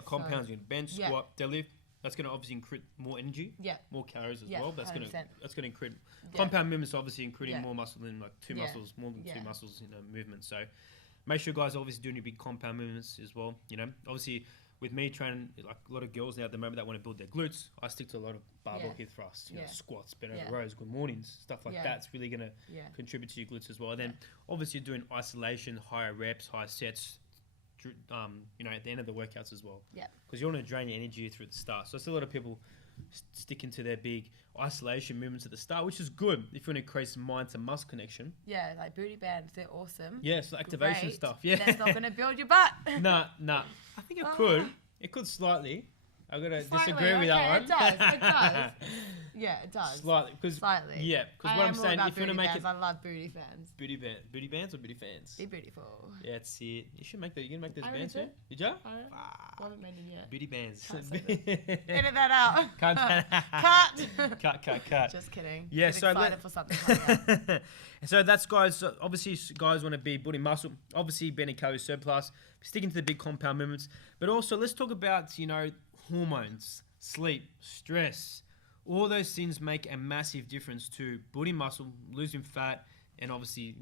Compounds, you can bench, squat, deadlift. That's going to obviously increase more energy, more calories as well. That's going to increase compound movements. Obviously, including more muscle than two muscles, more than two muscles in a movement. So make sure guys are obviously doing your big compound movements as well. Obviously with me training a lot of girls now at the moment that want to build their glutes, I stick to a lot of barbell hip thrusts, squats, bent over rows, good mornings, stuff like that. It's really going to contribute to your glutes as well. And then obviously you're doing isolation, higher reps, higher sets. At the end of the workouts as well. Yeah. Because you want to drain your energy through at the start. So it's a lot of people sticking to their big isolation movements at the start, which is good if you want to increase mind to muscle connection. Yeah, like booty bands, they're awesome. Yeah, so activation Great. stuff. Yeah. That's not going to build your butt. Nah. I think it could. It could slightly. I'm gonna Slightly, disagree with that one. It does. It does. Yeah, it does. Slightly, because Slightly. yeah, because what I'm saying, if you want to make it I love booty fans. booty bands or booty fans. Be beautiful. Yeah, that's it. You should make that. You gonna make those I bands, already yeah? Did ya? I haven't made them yet. Booty bands. Can't say Edit that out. Cut. Just kidding. Yeah, Get so excited for something coming up. So that's guys. So obviously, guys want to be building muscle. Obviously, burning calorie surplus, sticking to the big compound movements. But also, let's talk about hormones, sleep, stress. All those things make a massive difference to building muscle, losing fat, and obviously,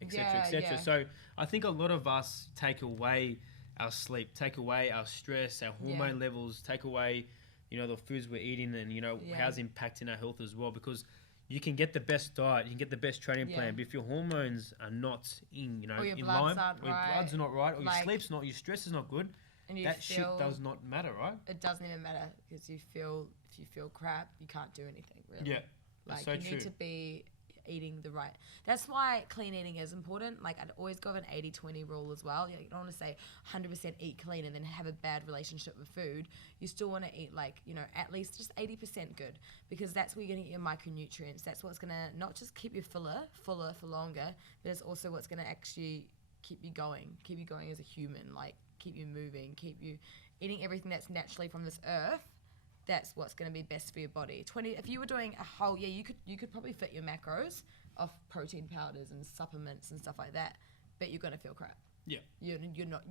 etc., etc. Yeah. So I think a lot of us take away our sleep, take away our stress, our hormone levels, take away, the foods we're eating, and how's impacting our health as well. Because you can get the best diet, you can get the best training plan, but if your hormones are not in or your in bloods line, aren't or your right, blood's not right, or your like- sleep's not, your stress is not good, and you that shit feel, does not matter, right? It doesn't even matter because if you feel crap, you can't do anything really. Yeah, Like so you true. need to be eating the right. That's why clean eating is important. Like I'd always go with an 80-20 rule as well. You don't want to say 100% eat clean and then have a bad relationship with food. You still want to eat at least just 80% good, because that's where you're going to get your micronutrients. That's what's going to not just keep you fuller for longer, but it's also what's going to actually keep you going as a human, like keep you moving, keep you eating everything that's naturally from this earth. That's what's going to be best for your body. If you were doing a whole, you could probably fit your macros off protein powders and supplements and stuff like that, but you're going to feel crap. Yeah. You're not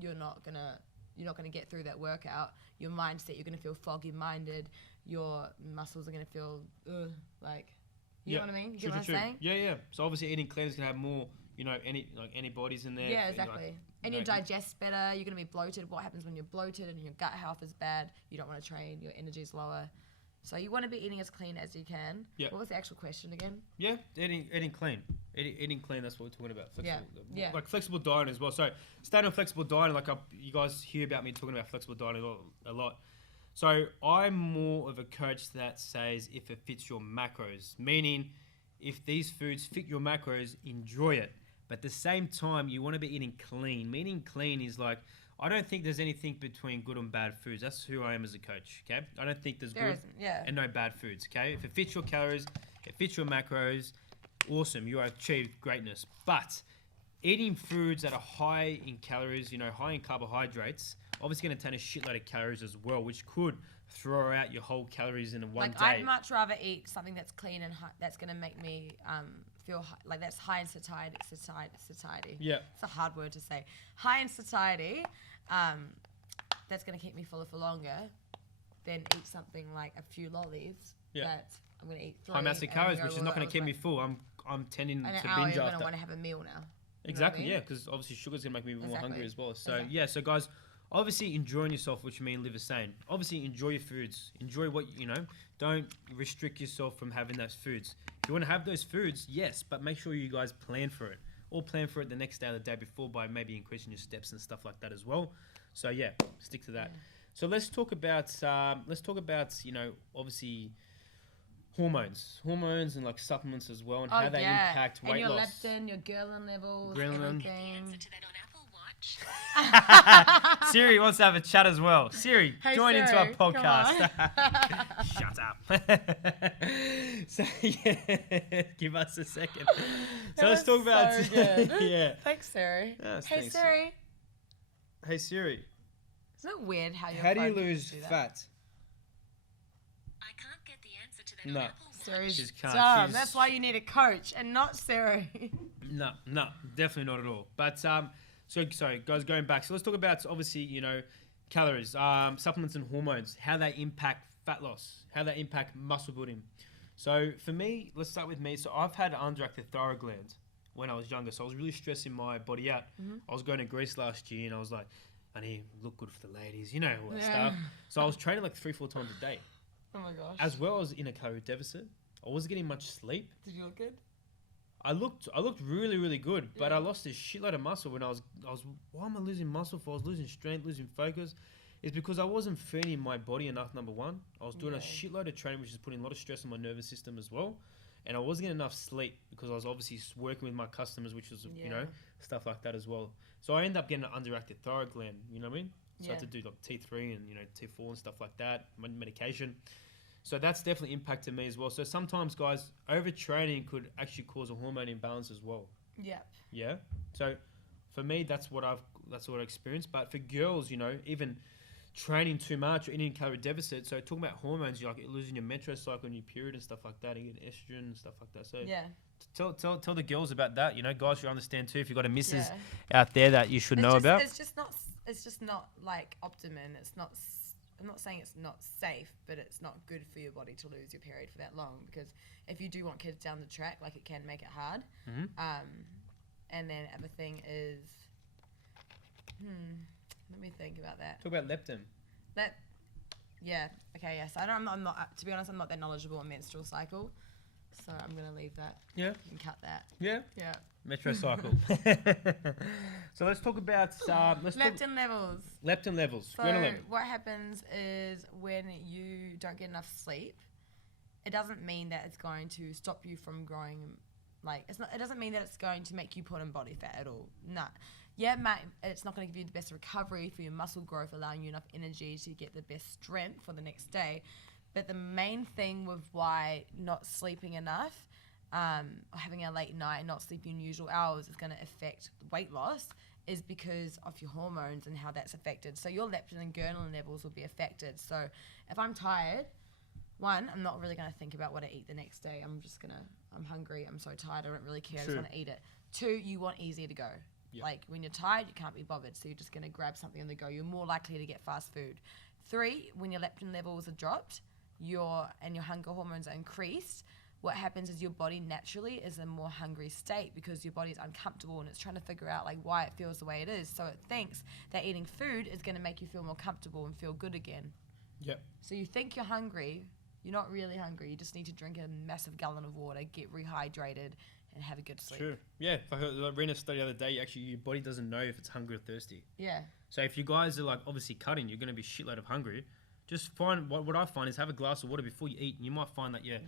gonna get through that workout. Your mindset, you're gonna feel foggy minded. Your muscles are gonna feel like, you know what I mean? You get what I'm saying? Yeah. So obviously eating clean is gonna have more, antibodies in there. Yeah, exactly. And you digest better. You're gonna be bloated. What happens when you're bloated and your gut health is bad? You don't want to train. Your energy is lower. So you want to be eating as clean as you can. Yeah. What was the actual question again? Yeah, eating clean. Eating clean, that's what we're talking about. Yeah. Like flexible dieting as well. So staying on flexible dieting, you guys hear about me talking about flexible dieting a lot. So I'm more of a coach that says if it fits your macros, meaning if these foods fit your macros, enjoy it. But at the same time, you want to be eating clean. Meaning clean is like, I don't think there's anything between good and bad foods. That's who I am as a coach, okay? I don't think there's good and no bad foods, okay? If it fits your calories, it fits your macros, awesome, you have achieved greatness. But eating foods that are high in calories, high in carbohydrates, obviously going to contain a shitload of calories as well, which could throw out your whole calories in one day. I'd much rather eat something that's clean and that's going to make me feel like that's high in satiety. Yeah. It's a hard word to say. High in satiety, that's going to keep me fuller for longer than eat something like a few lollies that I'm going to eat 3. High massive calories, which is not going to keep me full. I'm tending to binge you're going after. to want to have a meal now. Exactly, yeah, because obviously sugar's going to make me more hungry as well. So, so guys, obviously enjoying yourself, which means live a sane. Obviously enjoy your foods. Enjoy what, don't restrict yourself from having those foods. If you want to have those foods, yes, but make sure you guys plan for it. Or plan for it the next day or the day before by maybe increasing your steps and stuff like that as well. So, yeah, stick to that. So let's talk about, obviously hormones and like supplements as well, and how they impact weight and your loss. leptin, your ghrelin levels, Ghrelin. everything. To that on Apple Watch. Siri wants to have a chat as well. Siri, Hey, join into our Siri, podcast. Shut up. So yeah, give us a second. So let's talk about so good. yeah. Thanks, Siri. Yes, Hey, thanks. Siri. Hey Siri, Isn't it weird how your how do you phone can lose do that? fat? I can't get the answer to that No. on Apple Watch. Siri's She can't. dumb. She's- That's why you need a coach and not Siri. No, definitely not at all. But so sorry, guys, going back. So let's talk about obviously calories, supplements, and hormones. How they impact fat loss. How they impact muscle building. So for me, let's start with me. So I've had underactive thyroid gland when I was younger. So I was really stressing my body out. I was going to Greece last year, and I was like, I need to look good for the ladies, all that stuff. So I was training like 3-4 times a day, Oh my gosh. as well as in a calorie deficit. I wasn't getting much sleep. Did you look good? I looked really, really good, but I lost a shitload of muscle when I was, why am I losing muscle for? I was losing strength, losing focus. is because I wasn't feeding my body enough. Number one, I was doing a Yeah. shitload of training, which is putting a lot of stress on my nervous system as well, and I wasn't getting enough sleep because I was obviously working with my customers, which was Yeah. stuff like that as well. So I ended up getting an underactive thyroid gland. You know what I mean? So I Yeah. had to do like T3 and T4 and stuff like that, medication. So that's definitely impacted me as well. So sometimes, guys, overtraining could actually cause a hormone imbalance as well. Yep. Yeah. So for me, that's what I experienced. But for girls, even training too much or eating calorie deficit. So talking about hormones, you're like losing your menstrual cycle and your period and stuff like that, and getting estrogen and stuff like that. So Yeah. tell the girls about that. Guys should understand too. If you've got a missus Yeah. out there that you should know about. It's just not. It's just not like optimum. It's not. I'm not saying it's not safe, but it's not good for your body to lose your period for that long, because if you do want kids down the track, like, it can make it hard. Mhm. And then other thing is, let me think about that. Talk about leptin. Yeah. Okay. Yes. I'm not. To be honest, I'm not that knowledgeable on menstrual cycle, so I'm gonna leave that. Yeah. You can cut that. Yeah. Yeah. Metro cycle. So let's talk about Leptin levels. leptin levels. So Go on, Olivia. what happens is when you don't get enough sleep, it doesn't mean that it's going to stop you from growing. Like, it doesn't mean that it's going to make you put on body fat at all. Nah. Yeah, it's not going to give you the best recovery for your muscle growth, allowing you enough energy to get the best strength for the next day. But the main thing with why not sleeping enough, or having a late night, not sleeping usual hours, is going to affect weight loss, is because of your hormones and how that's affected. So your leptin and ghrelin levels will be affected. So if I'm tired, one, I'm not really going to think about what I eat the next day. I'm hungry, I'm so tired, I don't really care, I just want to eat it. Two, you want easier to go. Yep. Like, when you're tired, you can't be bothered, so you're just going to grab something on the go. You're more likely to get fast food. Three, when your leptin levels are dropped, your hunger hormones are increased, what happens is your body naturally is in a more hungry state because your body's uncomfortable and it's trying to figure out like why it feels the way it is. So it thinks that eating food is going to make you feel more comfortable and feel good again. Yep. So you think you're hungry, you're not really hungry. You just need to drink a massive gallon of water, get rehydrated, and have a good sleep. True. Yeah. Like I read a study the other day. Actually, your body doesn't know if it's hungry or thirsty. Yeah. So if you guys are like obviously cutting, you're going to be shitload of hungry. Just find what I find is have a glass of water before you eat, and you might find that Yeah.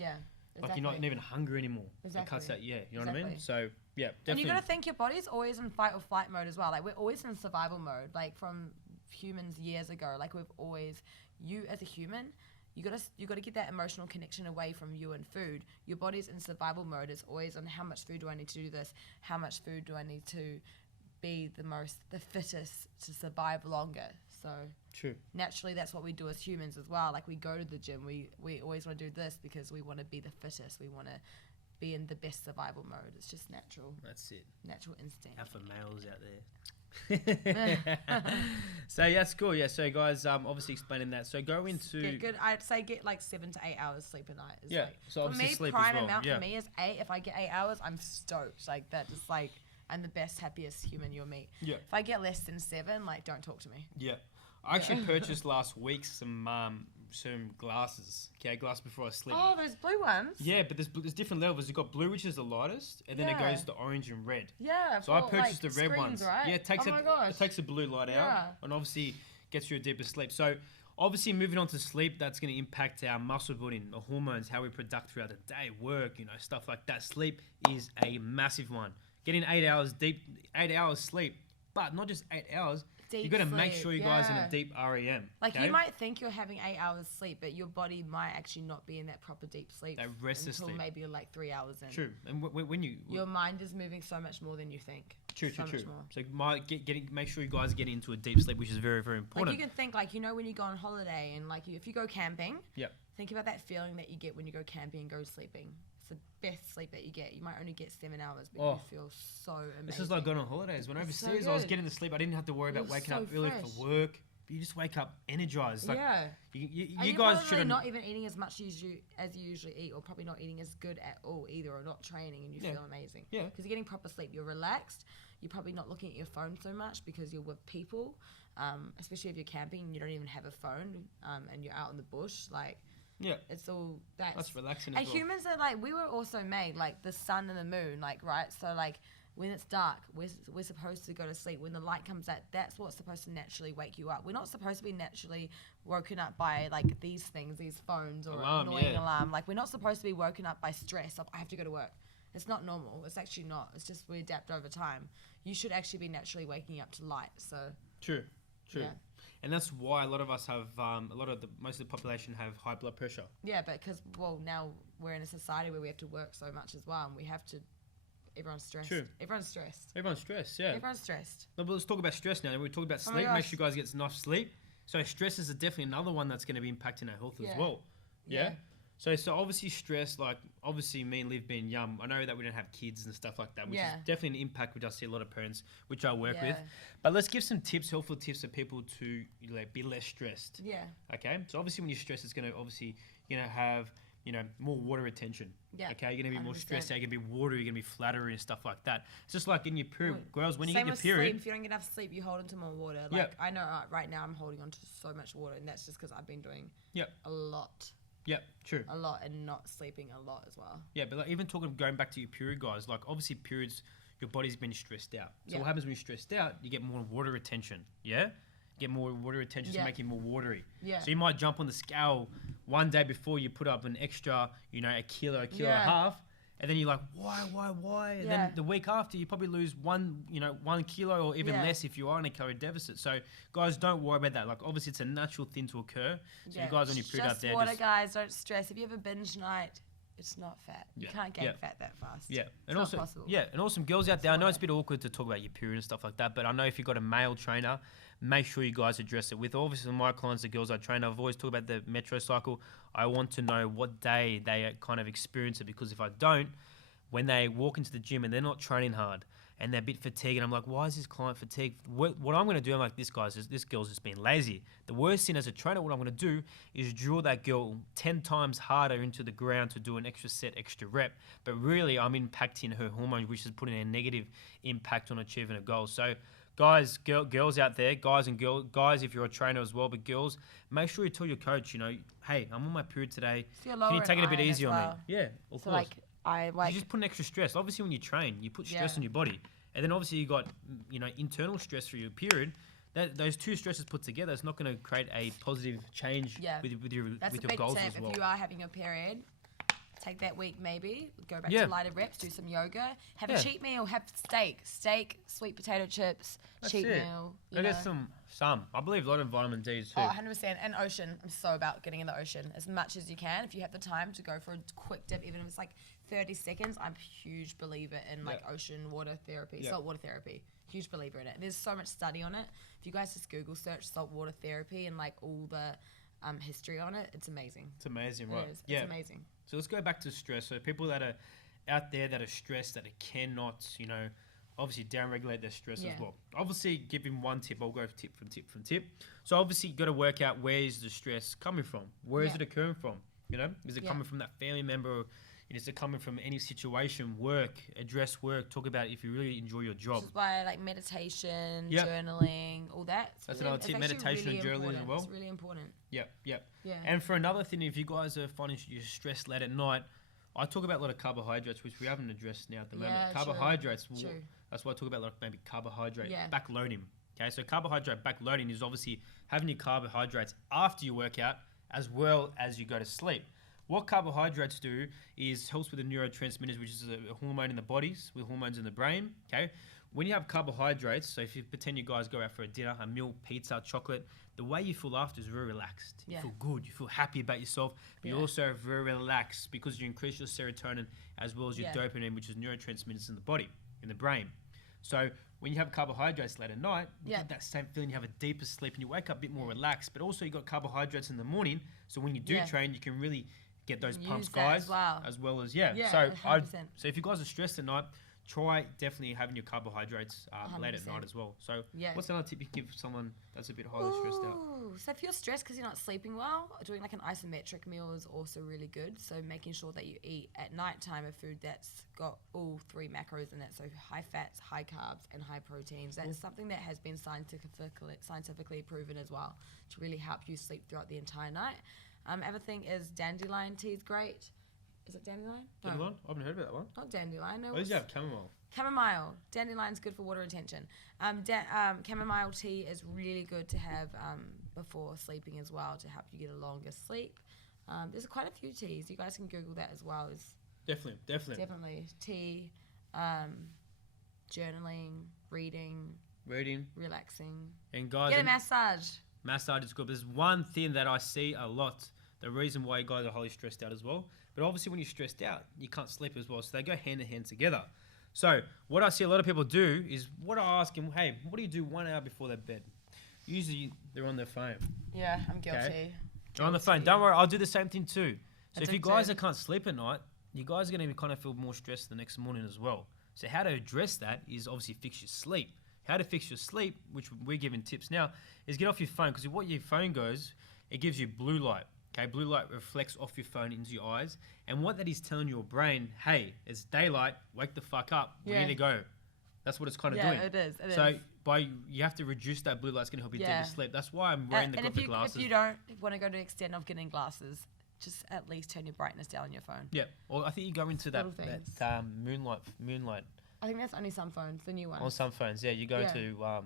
like you're not even hungry anymore. Exactly. It cuts out. Yeah. You know what I mean? Exactly. So yeah, definitely. And you got to think your body's always in fight or flight mode as well. Like, we're always in survival mode. Like, from humans years ago. Like, you as a human, you gotta get that emotional connection away from you and food. Your body's in survival mode. It's always on how much food do I need to do this? How much food do I need to be the fittest to survive longer? So True. naturally, that's what we do as humans as well. Like, we go to the gym. We always want to do this because we want to be the fittest. We want to be in the best survival mode. It's just natural. That's it. Natural instinct. Alpha males out there. So yeah, that's cool. Yeah. So guys, obviously explaining that. So go into Get good. I'd say get like 7 to 8 hours sleep a night. Is Yeah, like, so for obviously me, sleep as prime well, amount yeah. for me is 8. If I get 8 hours, I'm stoked. Like, that is like, I'm the best, happiest human you'll meet. Yeah. If I get less than 7, like, don't talk to me. Yeah. I actually purchased last week some glasses. Okay, glasses before I sleep. Oh, those blue ones. Yeah, but there's different levels. You've got blue, which is the lightest, and then it Yeah. goes to orange and red. Yeah. So I for, purchased like, the red screens, ones. Right? Yeah, it takes oh my gosh. it takes the blue light Yeah. out, and obviously gets you a deeper sleep. So obviously moving on to sleep, that's going to impact our muscle building, the hormones, how we produce throughout the day, work, stuff like that. Sleep is a massive one. Getting 8 hours sleep, but not just 8 hours. Deep You got to make sleep, sure you guys in yeah. a deep REM. Like, okay? you might think you're having 8 hours sleep, but your body might actually not be in that proper deep sleep That restless until sleep. maybe like 3 hours in. True, and when you Your mind is moving so much more than you think. true. So much more. So make sure you guys get into a deep sleep, which is very, very Like, important. you can think, like, when you go on holiday and, like, if you go camping, Yep. think about that feeling that you get when you go camping and go sleeping. It's the best sleep that you get. You might only get 7 hours, but Oh. you feel so amazing. This is like going on holidays. When It's so overseas, I was good. getting to sleep. I didn't have to worry about You're waking so up early fresh. for work. You just wake up energized. Like, yeah. you And you're guys probably shouldn't. not even eating as much as you usually eat, or probably not eating as good at all either, or not training, and you Yeah. feel amazing. Yeah. Because you're getting proper sleep. You're relaxed. You're probably not looking at your phone so much because you're with people, especially if you're camping and you don't even have a phone, and you're out in the bush. Like, Yeah, it's all that's relaxing. And as well. humans are like, we were also made like the sun and the moon, like, right? So like, when it's dark, we're supposed to go to sleep. When the light comes out, that's what's supposed to naturally wake you up. We're not supposed to be naturally woken up by like these things, these phones or Alarm, annoying yeah. alarm. Like we're not supposed to be woken up by stress of I have to go to work. It's not normal. It's actually not. It's just we adapt over time. You should actually be naturally waking up to light. So True. yeah. And that's why a lot of us have, most of the population have high blood pressure. Yeah, but because, well, now we're in a society where we have to work so much as well, and we have to, everyone's stressed. True. Everyone's stressed. Everyone's stressed, yeah. Everyone's stressed. No, but let's talk about stress now. We talk about Oh my sleep. Make gosh. sure you guys get enough sleep. So stress is definitely another one that's going to be impacting our health as Yeah. well. Yeah. Yeah. So obviously stress, like obviously me and Liv being young, I know that we don't have kids and stuff like that, which Yeah. is definitely an impact which I see a lot of parents, which I work with. Yeah. But let's give some tips, helpful tips for people to be less stressed. Yeah. Okay. So obviously when you're stressed, it's going to obviously have more water retention. Yeah. Okay. You're going to be more 100%. stressed out. You're going to be watery. You're going to be flattery and stuff like that. It's just like in your period, Well, girls. When you Same get your with period, sleep. If you don't get enough sleep, you hold onto more water. Like, Yep. I know right now I'm holding on to so much water, and that's just because I've been doing Yep. a lot, true. and not sleeping a lot as well. Yeah, but like even going back to your period, guys, like obviously periods, your body's been stressed out. So Yeah. what happens when you're stressed out? You get more water retention. Yeah, get more water retention to Yeah. make you more watery. Yeah. So you might jump on the scale one day before you put up an extra, a kilo and a Yeah. half, and then you're like, why? And Yeah. then the week after, you probably lose 1 kilo or even Yeah. less if you are in a calorie deficit. So guys, don't worry about that. Like obviously, it's a natural thing to occur. So you guys on your period out just there, water, guys. Don't stress. If you have a binge night, it's not fat. You Yeah. can't gain Yeah. fat that fast. Yeah, It's and not also possible. and also some girls out there. I know water. it's a bit awkward to talk about your period and stuff like that, but I know if you've got a male trainer, make sure you guys address it with. Obviously, my clients, the girls I train, I've always talked about the metro cycle. I want to know what day they kind of experience it, because if I don't, when they walk into the gym and they're not training hard and they're a bit fatigued, and I'm like, why is this client fatigued? What I'm going to do, I'm like, this girl's just being lazy. The worst thing as a trainer, what I'm going to do is drill that girl 10 times harder into the ground to do an extra set, extra rep. But really, I'm impacting her hormones, which is putting a negative impact on achieving a goal. So guys, girls out there, guys, if you're a trainer as well, but girls, make sure you tell your coach, hey, I'm on my period today. So you're Can you lowering take it a bit iron easy as on me? well. Yeah, of So course. I You just put an extra stress. Obviously, when you train, you put stress Yeah. on your body, and then obviously you got internal stress through your period. Those two stresses put together, it's not going to create a positive change Yeah. with your That's with a your big goals tip. as well. If you are having a period, take that week maybe, go back Yeah. to lighter reps, do some yoga, have Yeah. a cheat meal, have steak, sweet potato chips, That's cheat it. meal. Go get some. I believe a lot of vitamin D too. Oh, 100%. And ocean. I'm so about getting in the ocean as much as you can. If you have the time to go for a quick dip, even if it's like 30 seconds, I'm a huge believer in like Yeah. ocean water therapy, Yeah. saltwater therapy. Huge believer in it. There's so much study on it. If you guys just Google search saltwater therapy and like all the history on it, it's amazing. It's amazing, right? It is. Yeah. It's amazing. So let's go back to stress. So people that are out there that are stressed, that cannot, obviously downregulate their stress Yeah. as well. Obviously, giving one tip, I'll go tip from tip. So obviously, you got to work out where is the stress coming from? Where is Yeah. it occurring from? Is it Yeah. coming from that family member? Is it coming from any situation? Work, address work. Talk about if you really enjoy your job. Which is why like meditation, Yep. journaling, all that. That's another tip, actually meditation and journaling as important. well. It's really important. Yep. Yeah. And for another thing, if you guys are finding you're stressed late at night, I talk about a lot of carbohydrates, which we haven't addressed now at the moment. Yeah, true. Carbohydrates, True. that's why I talk about like maybe carbohydrate Yeah. backloading. Okay, so carbohydrate backloading is obviously having your carbohydrates after you work out as well as you go to sleep. What carbohydrates do is helps with the neurotransmitters, which is a hormone in the bodies, with hormones in the brain. Okay, when you have carbohydrates, so if you pretend you guys go out for a dinner, a meal, pizza, chocolate, the way you feel after is very relaxed. Yeah. You feel good, you feel happy about yourself, but you're Yeah. also very relaxed because you increase your serotonin as well as your Yeah. dopamine, which is neurotransmitters in the body, in the brain. So when you have carbohydrates late at night, you Yeah. get that same feeling, you have a deeper sleep and you wake up a bit more relaxed, but also you got carbohydrates in the morning, so when you do Yeah. train, you can really get those Use pumps, that guys, as well as yeah. Yeah, So 100%. so if you guys are stressed at night, try definitely having your carbohydrates late at 100%. night as well. So Yeah. what's another tip you can give someone that's a bit highly stressed out? Ooh, so if you're stressed because you're not sleeping well, doing like an isometric meal is also really good. So making sure that you eat at nighttime a food that's got all three macros in it. So high fats, high carbs, and high proteins. That's something that has been scientifically proven as well to really help you sleep throughout the entire night. Other thing is dandelion tea is great. Is it dandelion? No, Dandelion? I haven't heard about that one. not dandelion. No, Why did you have chamomile? Chamomile. Dandelion's good for water retention. Chamomile tea is really good to have before sleeping as well to help you get a longer sleep. There's quite a few teas. You guys can Google that as well. Definitely. Tea, journaling, reading, relaxing. And guys, Get a massage. massage is good. There's one thing that I see a lot. The reason why you guys are highly stressed out as well. But obviously when you're stressed out, you can't sleep as well. So they go hand in hand together. So what I see a lot of people do is what I ask them, hey, what do you do 1 hour before their bed? Usually they're on their phone. Yeah, I'm guilty. Okay. They're on the phone. Don't worry, I'll do the same thing too. So if you guys Addicted. that can't sleep at night, you guys are going to kind of feel more stressed the next morning as well. So how to address that is obviously fix your sleep. How to fix your sleep, which we're giving tips now, is get off your phone because what your phone goes, it gives you blue light. Okay, blue light reflects off your phone into your eyes, and what that is telling your brain, hey, it's daylight, wake the fuck up, we need to go. That's what it's kind of doing. Yeah, it is. So you have to reduce that blue light. It's going to help you deeper sleep. That's why I'm wearing the glasses. If you don't want to go to the extent of getting glasses, just at least turn your brightness down on your phone. Yeah, well, I think you go into that moonlight. I think that's only some phones, the new ones. On some phones, yeah, you go to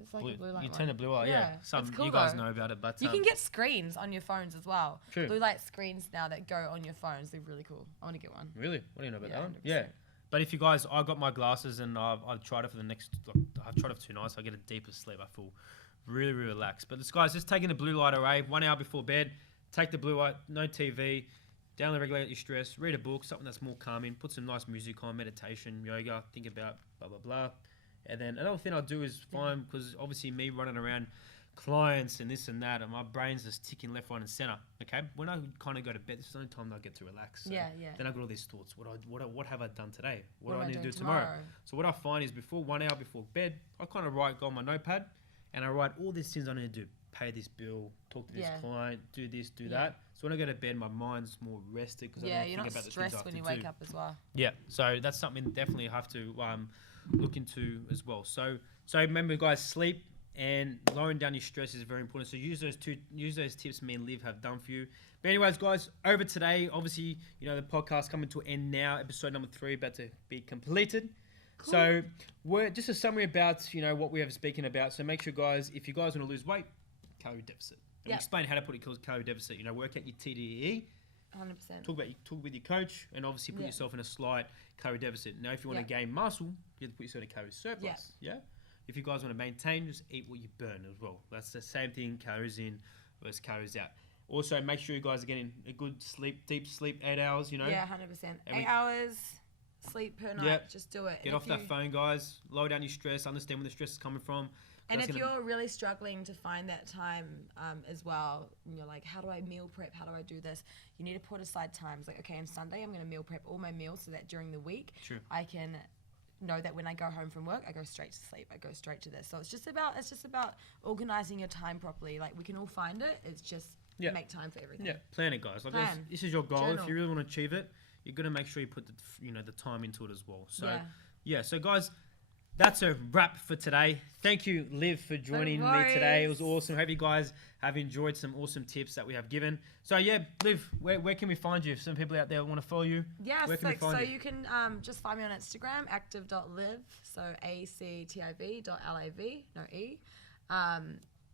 It's like a blue light you one. turn the blue light, yeah. Some it's cool you guys though. know about it, but You can get screens on your phones as well. True. Blue light screens now that go on your phones. They're really cool. I want to get one. really. What do you know about Yeah, that one? 100%. Yeah, but if you guys, I got my glasses and I've tried it for the next. I've tried it for 2 nights. I get a deeper sleep. I feel really relaxed. But this guys, just taking the blue light away 1 hour before bed. Take the blue light. No TV. Download regulate your stress. Read a book, something that's more calming. Put some nice music on, meditation, yoga. Think about blah blah blah. And then another thing I'll do is find, because obviously me running around clients and this and that, and my brain's just ticking left, right, and center. Okay, when I kind of go to bed, this is the only time that I get to relax. So Yeah. Then I got all these thoughts. What have I done today? What do am I I need to do doing tomorrow? So what I find is before 1 hour before bed, I kind of go on my notepad, and I write all these things I need to do: pay this bill, talk to this client, do this, do that. So when I go to bed, my mind's more rested because I don't you're think not about the things I stressed have when to you do. wake up as well. Yeah, so that's something definitely you have to look into as well. So remember, guys, sleep and lowering down your stress is very important. So use those tips me and Liv have done for you. But anyways, guys, over today, obviously, the podcast coming to an end now. Episode number 3 about to be completed. Cool. So we're just a summary about what we have speaking about. So make sure, guys, if you guys want to lose weight, calorie deficit. And we explain how to put a calorie deficit. Work out your TDEE. 100%. Talk with your coach, and obviously put yourself in a slight calorie deficit. Now, if you want to gain muscle, you have to put yourself in a calorie surplus. Yeah. If you guys want to maintain, just eat what you burn as well. That's the same thing: calories in versus calories out. Also, make sure you guys are getting a good sleep, deep sleep, 8 hours. Yeah, 100%. 8 hours sleep per night. Yep. Just do it. Get off that phone, guys. Lower down your stress. Understand where the stress is coming from. And if you're really struggling to find that time as well, and you're like, how do I meal prep? How do I do this? You need to put aside times. Like, okay, on Sunday, I'm going to meal prep all my meals so that during the week, I can know that when I go home from work, I go straight to sleep. I go straight to this. So it's just about organizing your time properly. Like, we can all find it. It's just make time for everything. Yeah, plan it, guys. Like this is your goal. Journal. If you really want to achieve it, you're going to make sure you put the time into it as well. So so guys, that's a wrap for today. Thank you, Liv, for joining me today. It was awesome. Hope you guys have enjoyed some awesome tips that we have given. So yeah, Liv, where can we find you? If some people out there want to follow you, where can we find you? You can just find me on Instagram, active.liv, so activ.liv, no E.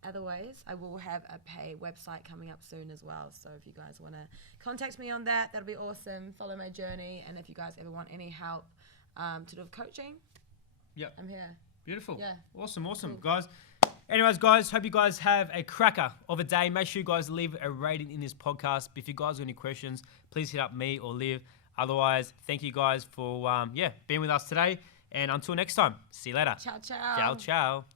Otherwise, I will have a pay website coming up soon as well. So if you guys want to contact me on that, that'll be awesome. Follow my journey. And if you guys ever want any help to do with coaching, I'm here. Beautiful. Yeah. Awesome, cool. Guys. Anyways, guys, hope you guys have a cracker of a day. Make sure you guys leave a rating in this podcast. If you guys have any questions, please hit up me or Liv. Otherwise, thank you guys for being with us today. And until next time, see you later. Ciao, ciao. Ciao, ciao.